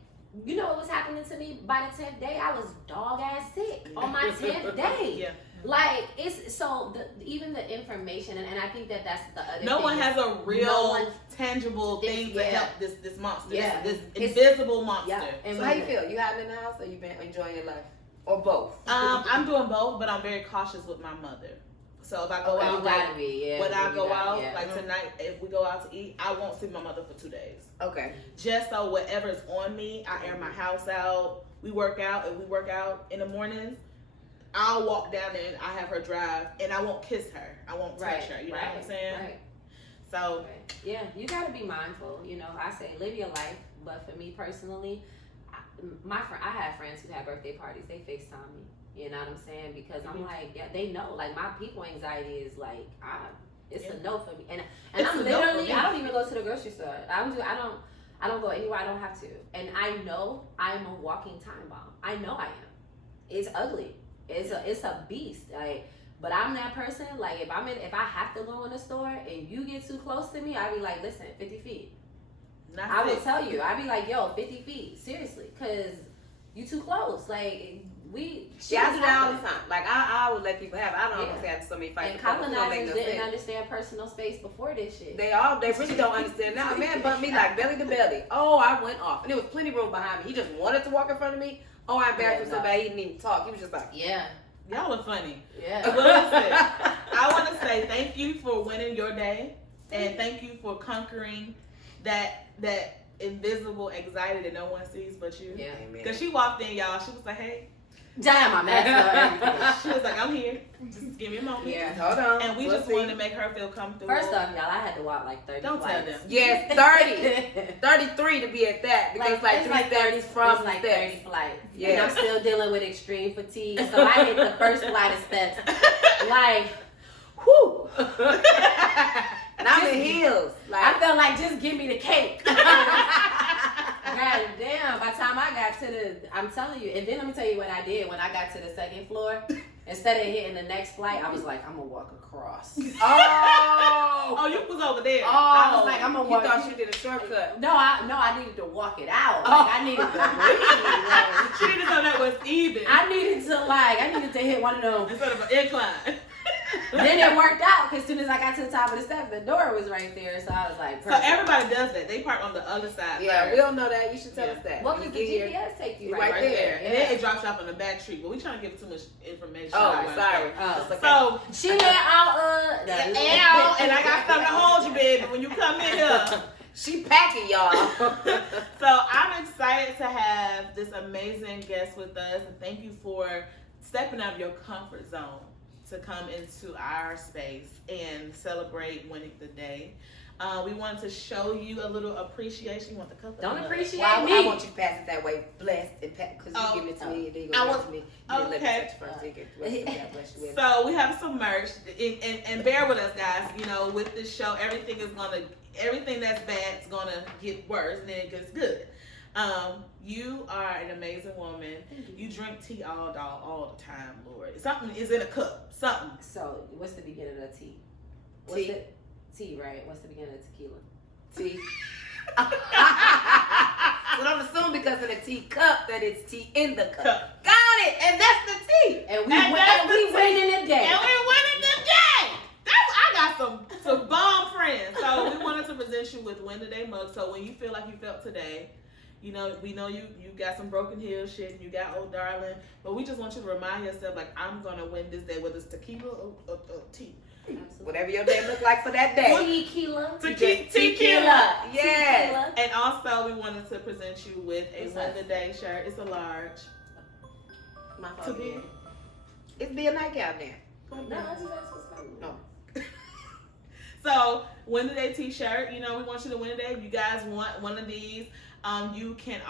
you know what was happening to me? By the 10th day, I was dog ass sick on my 10th day. Yeah. Like, it's so, even the information, and I think that's the other No thing. one has a real one- tangible thing to yeah. help this monster. Yeah. This It's- invisible monster. Yeah. And So how you feel? You hiding in the house or you been enjoying your life? Or both? I'm doing both, but I'm very cautious with my mother. So if I go You out, gotta be, yeah. when I go out, yeah. like tonight, if we go out to eat, I won't see my mother for 2 days. Okay. Just so whatever's on me, I air my house out. We work out. If we work out in the mornings, I'll walk down there and I have her drive, and I won't kiss her. I won't touch her. You know what I'm saying? Right. So yeah, you gotta be mindful. You know, I say live your life, but for me personally, I have friends who have birthday parties. They FaceTime me. You know what I'm saying? Because I'm like, yeah, they know. Like my people anxiety is like, it's a no for me. And I'm literally, I don't even go to the grocery store. I don't go anywhere I don't have to. And I know I'm a walking time bomb. I know I am. It's ugly. It's a beast. Like, but I'm that person. Like if I have to go in the store and you get too close to me, I be like, listen, 50 feet. I will tell you. I be like, yo, 50 feet, seriously, cause you too close. Like I do that all the time. Like I would let people have it. I don't understand so many fights. And colonizers didn't understand personal space before this shit. They really don't understand now. A man bumped me like belly to belly. Oh, I went off, and there was plenty of room behind me. He just wanted to walk in front of me. Oh, I embarrassed him so bad he didn't even talk. He was just like, yeah. Y'all are funny. Yeah. Well, listen, I want to say thank you for winning your day, and thank you for conquering that invisible anxiety that no one sees but you. Yeah. Because she walked in, y'all. She was like, "Hey." Damn, my mask. She was like, "I'm here. Just give me a moment." Yeah. Hold on. And we just wanted to make her feel comfortable. First off, y'all, I had to walk like 30 Don't flights. tell them. Yes, 30. 33 to be at that. Because it's like 3 steps from it's like steps. 30 flights. Yeah. And I'm still dealing with extreme fatigue. So I hit the first flight of steps. Like, whew. And I'm in heels. Like, I felt like, just give me the cake. God damn, by the time I got to I'm telling you, and then let me tell you what I did when I got to the second floor. Instead of hitting the next flight, I was like, I'm gonna walk across. Oh, you was over there. I was like, I'm gonna walk. You thought you did a shortcut. No, I needed to walk it out. Like, I needed to breathe. Like, She needed to know that was even. I needed to hit one of them. Instead of an incline. Then it worked out because as soon as I got to the top of the step, the door was right there. So I was like, So perfect. everybody does that. They park on the other side. Yeah, first. we don't know that. You should tell us that. Well, When because you the get here. GPS take you Right right there. there. And then it drops you off on the back street. But we trying to give too much information. Oh, sorry. Oh. So She went out, and I got something to hold you, baby, when you come in here. She packing, y'all. So I'm excited to have this amazing guest with us, and thank you for stepping out of your comfort zone to come into our space and celebrate winning the day. We wanted to show you a little appreciation. You want the cup? Don't appreciate Well, me. I want you to pass it that way, blessed, and because you giving it to me, and then you gonna give it to me. You didn't let me Okay. touch it first, then get the rest of it. God bless you with it. So we have some merch, and bear with us, guys. You know, with this show, everything that's bad is gonna get worse, and then it gets good. You are an amazing woman. You drink tea all the time, Lord. Something is in a cup. Something. So, what's the beginning of tea? Tea. Tea, right? What's the beginning of tequila? Tea. But I'm assuming because of the tea cup that it's tea in the cup. Got it, and that's the tea. And we And that's the tea. winning the day. And we're winning the day. I got some bomb friends. So we wanted to present you with Win the Day mug. So when you feel like you felt today, you know, we know you got some broken heel shit and you got old darling, but we just want you to remind yourself, like, I'm gonna win this day, whether it's tequila or tea. Absolutely. Whatever your day look like for that day. Tequila. Tequila. Yes. Tequila. And also we wanted to present you with a What's Win that? the Day shirt. It's a large. My To fault be. again. It's be a nightgown there. No, that's what's up. No. So, Win the Day t-shirt, you know, we want you to win the day. If you guys want one of these, you can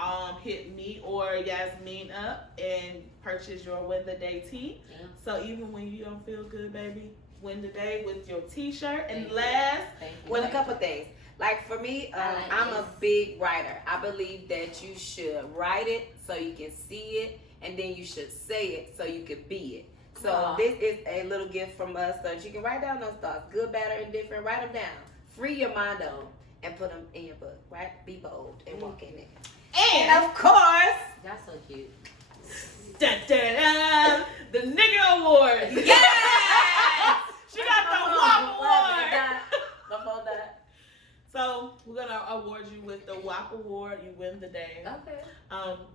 hit me or Yasmin up and purchase your Win the Day tee. Yeah. So even when you don't feel good, baby, win the day with your t-shirt. And Thank you. last, Thank you. Well, a couple things. Like for me, I like I'm this. a big writer. I believe that you should write it so you can see it, and then you should say it so you can be it. So Aw. this is a little gift from us so that you can write down those thoughts, good, bad, or indifferent. Write them down. Free your mind on them and put them in your book, right? Be bold and walk in it. And of course, That's so cute. dun, dun, dun, the Nigga Award. Yes! She got the WAP Award. Before that. So So we're gonna award you with the WAP award. You win the day. Okay.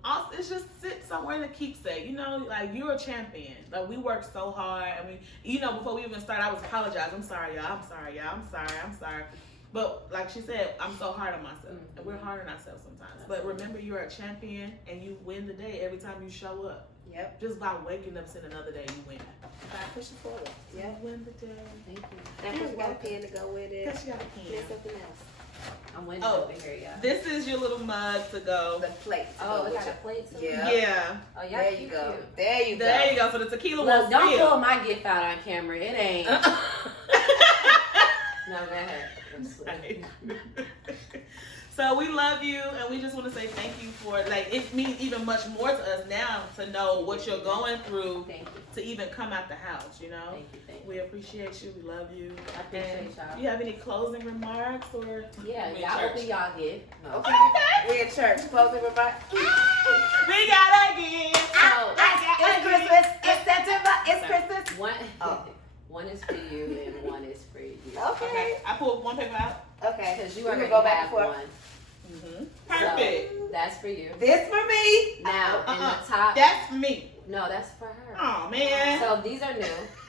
Also, it's just sit somewhere in the keepsake. You know, like you're a champion. Like we worked so hard. I mean, you know, before we even started, I was apologizing. I'm sorry, y'all. I'm sorry, y'all. I'm sorry. But like she said, I'm so hard on myself. And we're hard on ourselves sometimes. But remember, you're a champion, and you win the day every time you show up. Yep. Just by waking up, seeing another day, you win. Push it forward. Yeah. You win the day. Thank you. And you got a pen to go with it. Yes, you got a pen. There's something else. I'm winning Oh, over here, y'all. This is your little mug to go. The plate. To Oh, go it with got a your- plate too? Yeah. Yeah. Oh, y'all There you cute, go. cute. There you go. There you go. So the tequila Look, won't don't spill. pull my gift out on camera. It ain't. No, go ahead. Right. So we love you, and we just want to say thank you for, like, it means even much more to us now to know what you're going through Thank you. to even come out the house, you know? Thank you. Thank you. We appreciate you. We love you. I appreciate And y'all. do you have any closing remarks or? Yeah, We in y'all church. open y'all gift. No. Okay. We in church. Closing remarks. We got a gift. So, It's Christmas. It's September. It's Christmas. one, Oh. one is for you and one is for you. Okay. I pulled one paper out. Okay. Because you We can already go back have and forth. one. Perfect. So, that's for you. This for me. Now, in Uh-uh. the top. That's me. No, that's for her. Oh man. So these are new.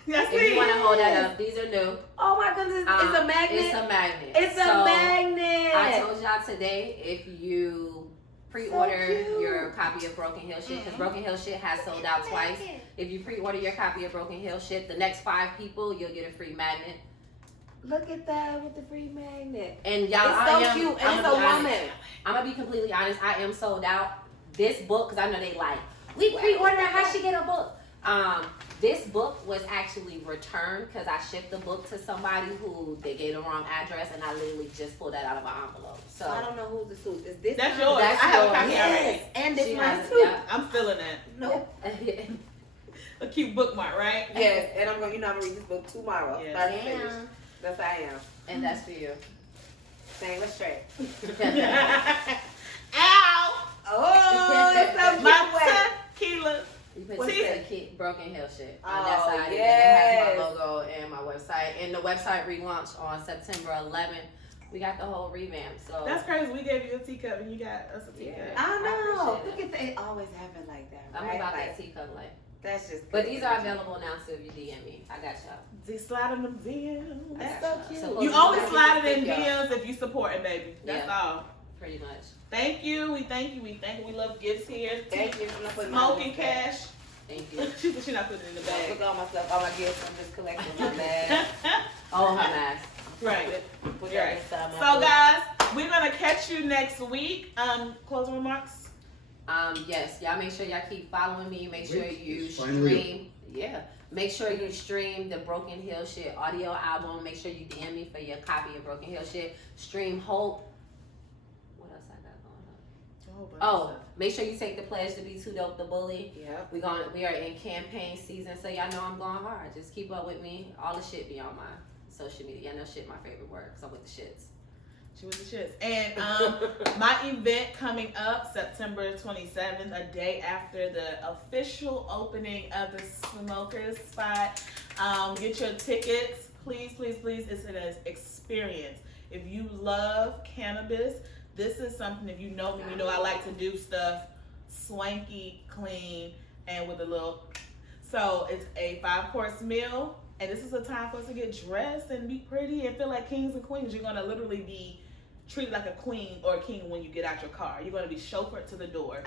Yes, If you want to hold that it is. up, these are new. Oh my goodness. It's a magnet. It's a magnet. It's a So, magnet. I told y'all today, if you pre-order So cute. your copy of Broken Hill Shit, because Broken Hill Shit has sold out twice. If you pre-order your copy of Broken Hill Shit, the next 5 people, you'll get a free magnet. Look at that with the free magnet. And y'all, It's so cute. And it's a woman. I'm gonna be completely honest. I am sold out. This book, because I know they like, we pre-ordered it. How she get a book? This book was actually returned because I shipped the book to somebody who they gave the wrong address, and I literally just pulled that out of an envelope. So I don't know who's the suit. Is this That's mine? yours. That's I have a yours. copy already. Yes. And this She mine has it, too. yeah. I'm feeling that. Nope. A cute bookmark, right? Yes. And I'm gonna, I'm gonna read this book tomorrow. Yes. Start to finish. That's how I am. And that's for you. Same as straight. Ow! Oh, it's so My cute. tequila. You put What's the it? Broken Hill Shit Oh, on that side. yes. And it has my logo and my website. And the website relaunched on September 11th. We got the whole revamp. So That's crazy. We gave you a teacup and you got us a teacup. Yeah. I know. I appreciate Look at that. It always happens like that, I'm right? about Like, that teacup life. that's just. But good these are energy. available now, so if you DM me, I got y'all. Slide in them DMs. That's I so got cute. y'all. You close only the slide door, it in y'all. DMs if you support it, baby. That's Yeah. all. Pretty much. Thank you. We thank you. We thank you. We love gifts here. Thank you for not putting my Smoking own back. cash. Thank you. She said she not putting it in the Don't bag. look all my stuff, all my gifts. I'm just collecting my bag. Oh, her mask. Right. Put You're that right. inside my So book. guys, we're gonna catch you next week. Closing remarks. Yes, y'all make sure y'all keep following me. Make sure you It's finally stream. Yeah. Make sure you stream the Broken Hill Shit audio album. Make sure you DM me for your copy of Broken Hill Shit. Stream Hope. What else I got going on? Oh, make sure you take the pledge to be Too Dope the Bully. Yep. We are in campaign season, so y'all know I'm going hard. Just keep up with me. All the shit be on my social media. Y'all know shit my favorite word, because I'm with the shits. She was the shits. And my event coming up September 27th, a day after the official opening of the Smokers spot. Get your tickets, please, please, please. It's an experience. If you love cannabis, this is something. If you know me, you know I like to do stuff swanky, clean, and with a little. So it's a 5-course meal. And this is a time for us to get dressed and be pretty and feel like kings and queens. You're going to literally be treated like a queen or a king when you get out your car. You're going to be chauffeured to the door.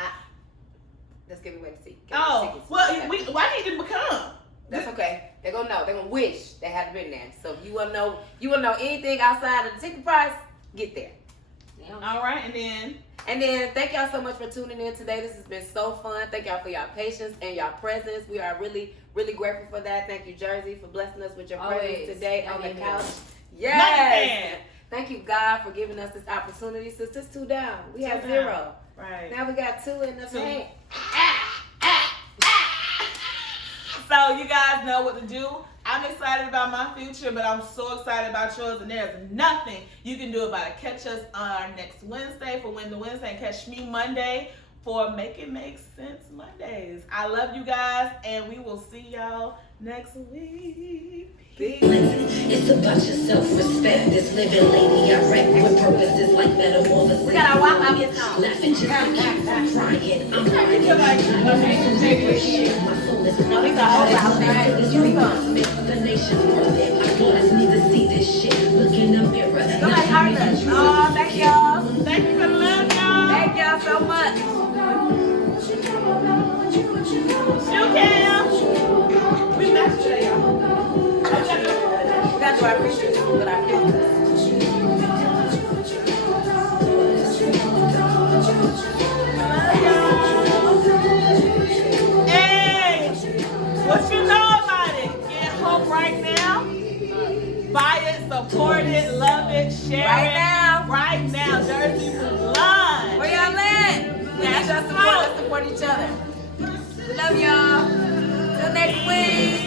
Let's give away the seat. Oh, well, why need to become? That's okay. They're gonna know. They're gonna wish they had been there. So if you wanna know anything outside of the ticket price, get there. Yeah. All right, and then Thank y'all so much for tuning in today. This has been so fun. Thank y'all for your patience and your presence. We are really, really grateful for that. Thank you, Jersey, for blessing us with your presence Always. today on the Amen. couch. Knock Yes. it Thank you, God, for giving us this opportunity. Since it's 2 down, we have Two 0. down. Right. Now we got 2 in the Two. bank. So you guys know what to do. I'm excited about my future, but I'm so excited about yours, and there's nothing you can do about it. Catch us on next Wednesday for Win the Wednesday, and catch me Monday for Make It Make Sense Mondays. I love you guys, and we will see y'all next week. It's about your self-respect. This living lady I rap with purposes like metamorphosis. We got our WAP out here song. Laughing just to keep from crying. I'm crying. My soul is No, these are over out there. the nation's worth it. I just need to see this shit. Look in the mirror. Somebody heard us. Oh, thank y'all. Thank you for the love, y'all. Thank y'all so much. Shoe cam. We matched today, y'all. We got to do our pictures with our filters. Hey, what you know about it? Get hope right now. Buy it, support it, love it, share Right it. now. Right now. Jersey Blood. Where y'all at? We need y'all support. Let's support each other. Love y'all. Till next week.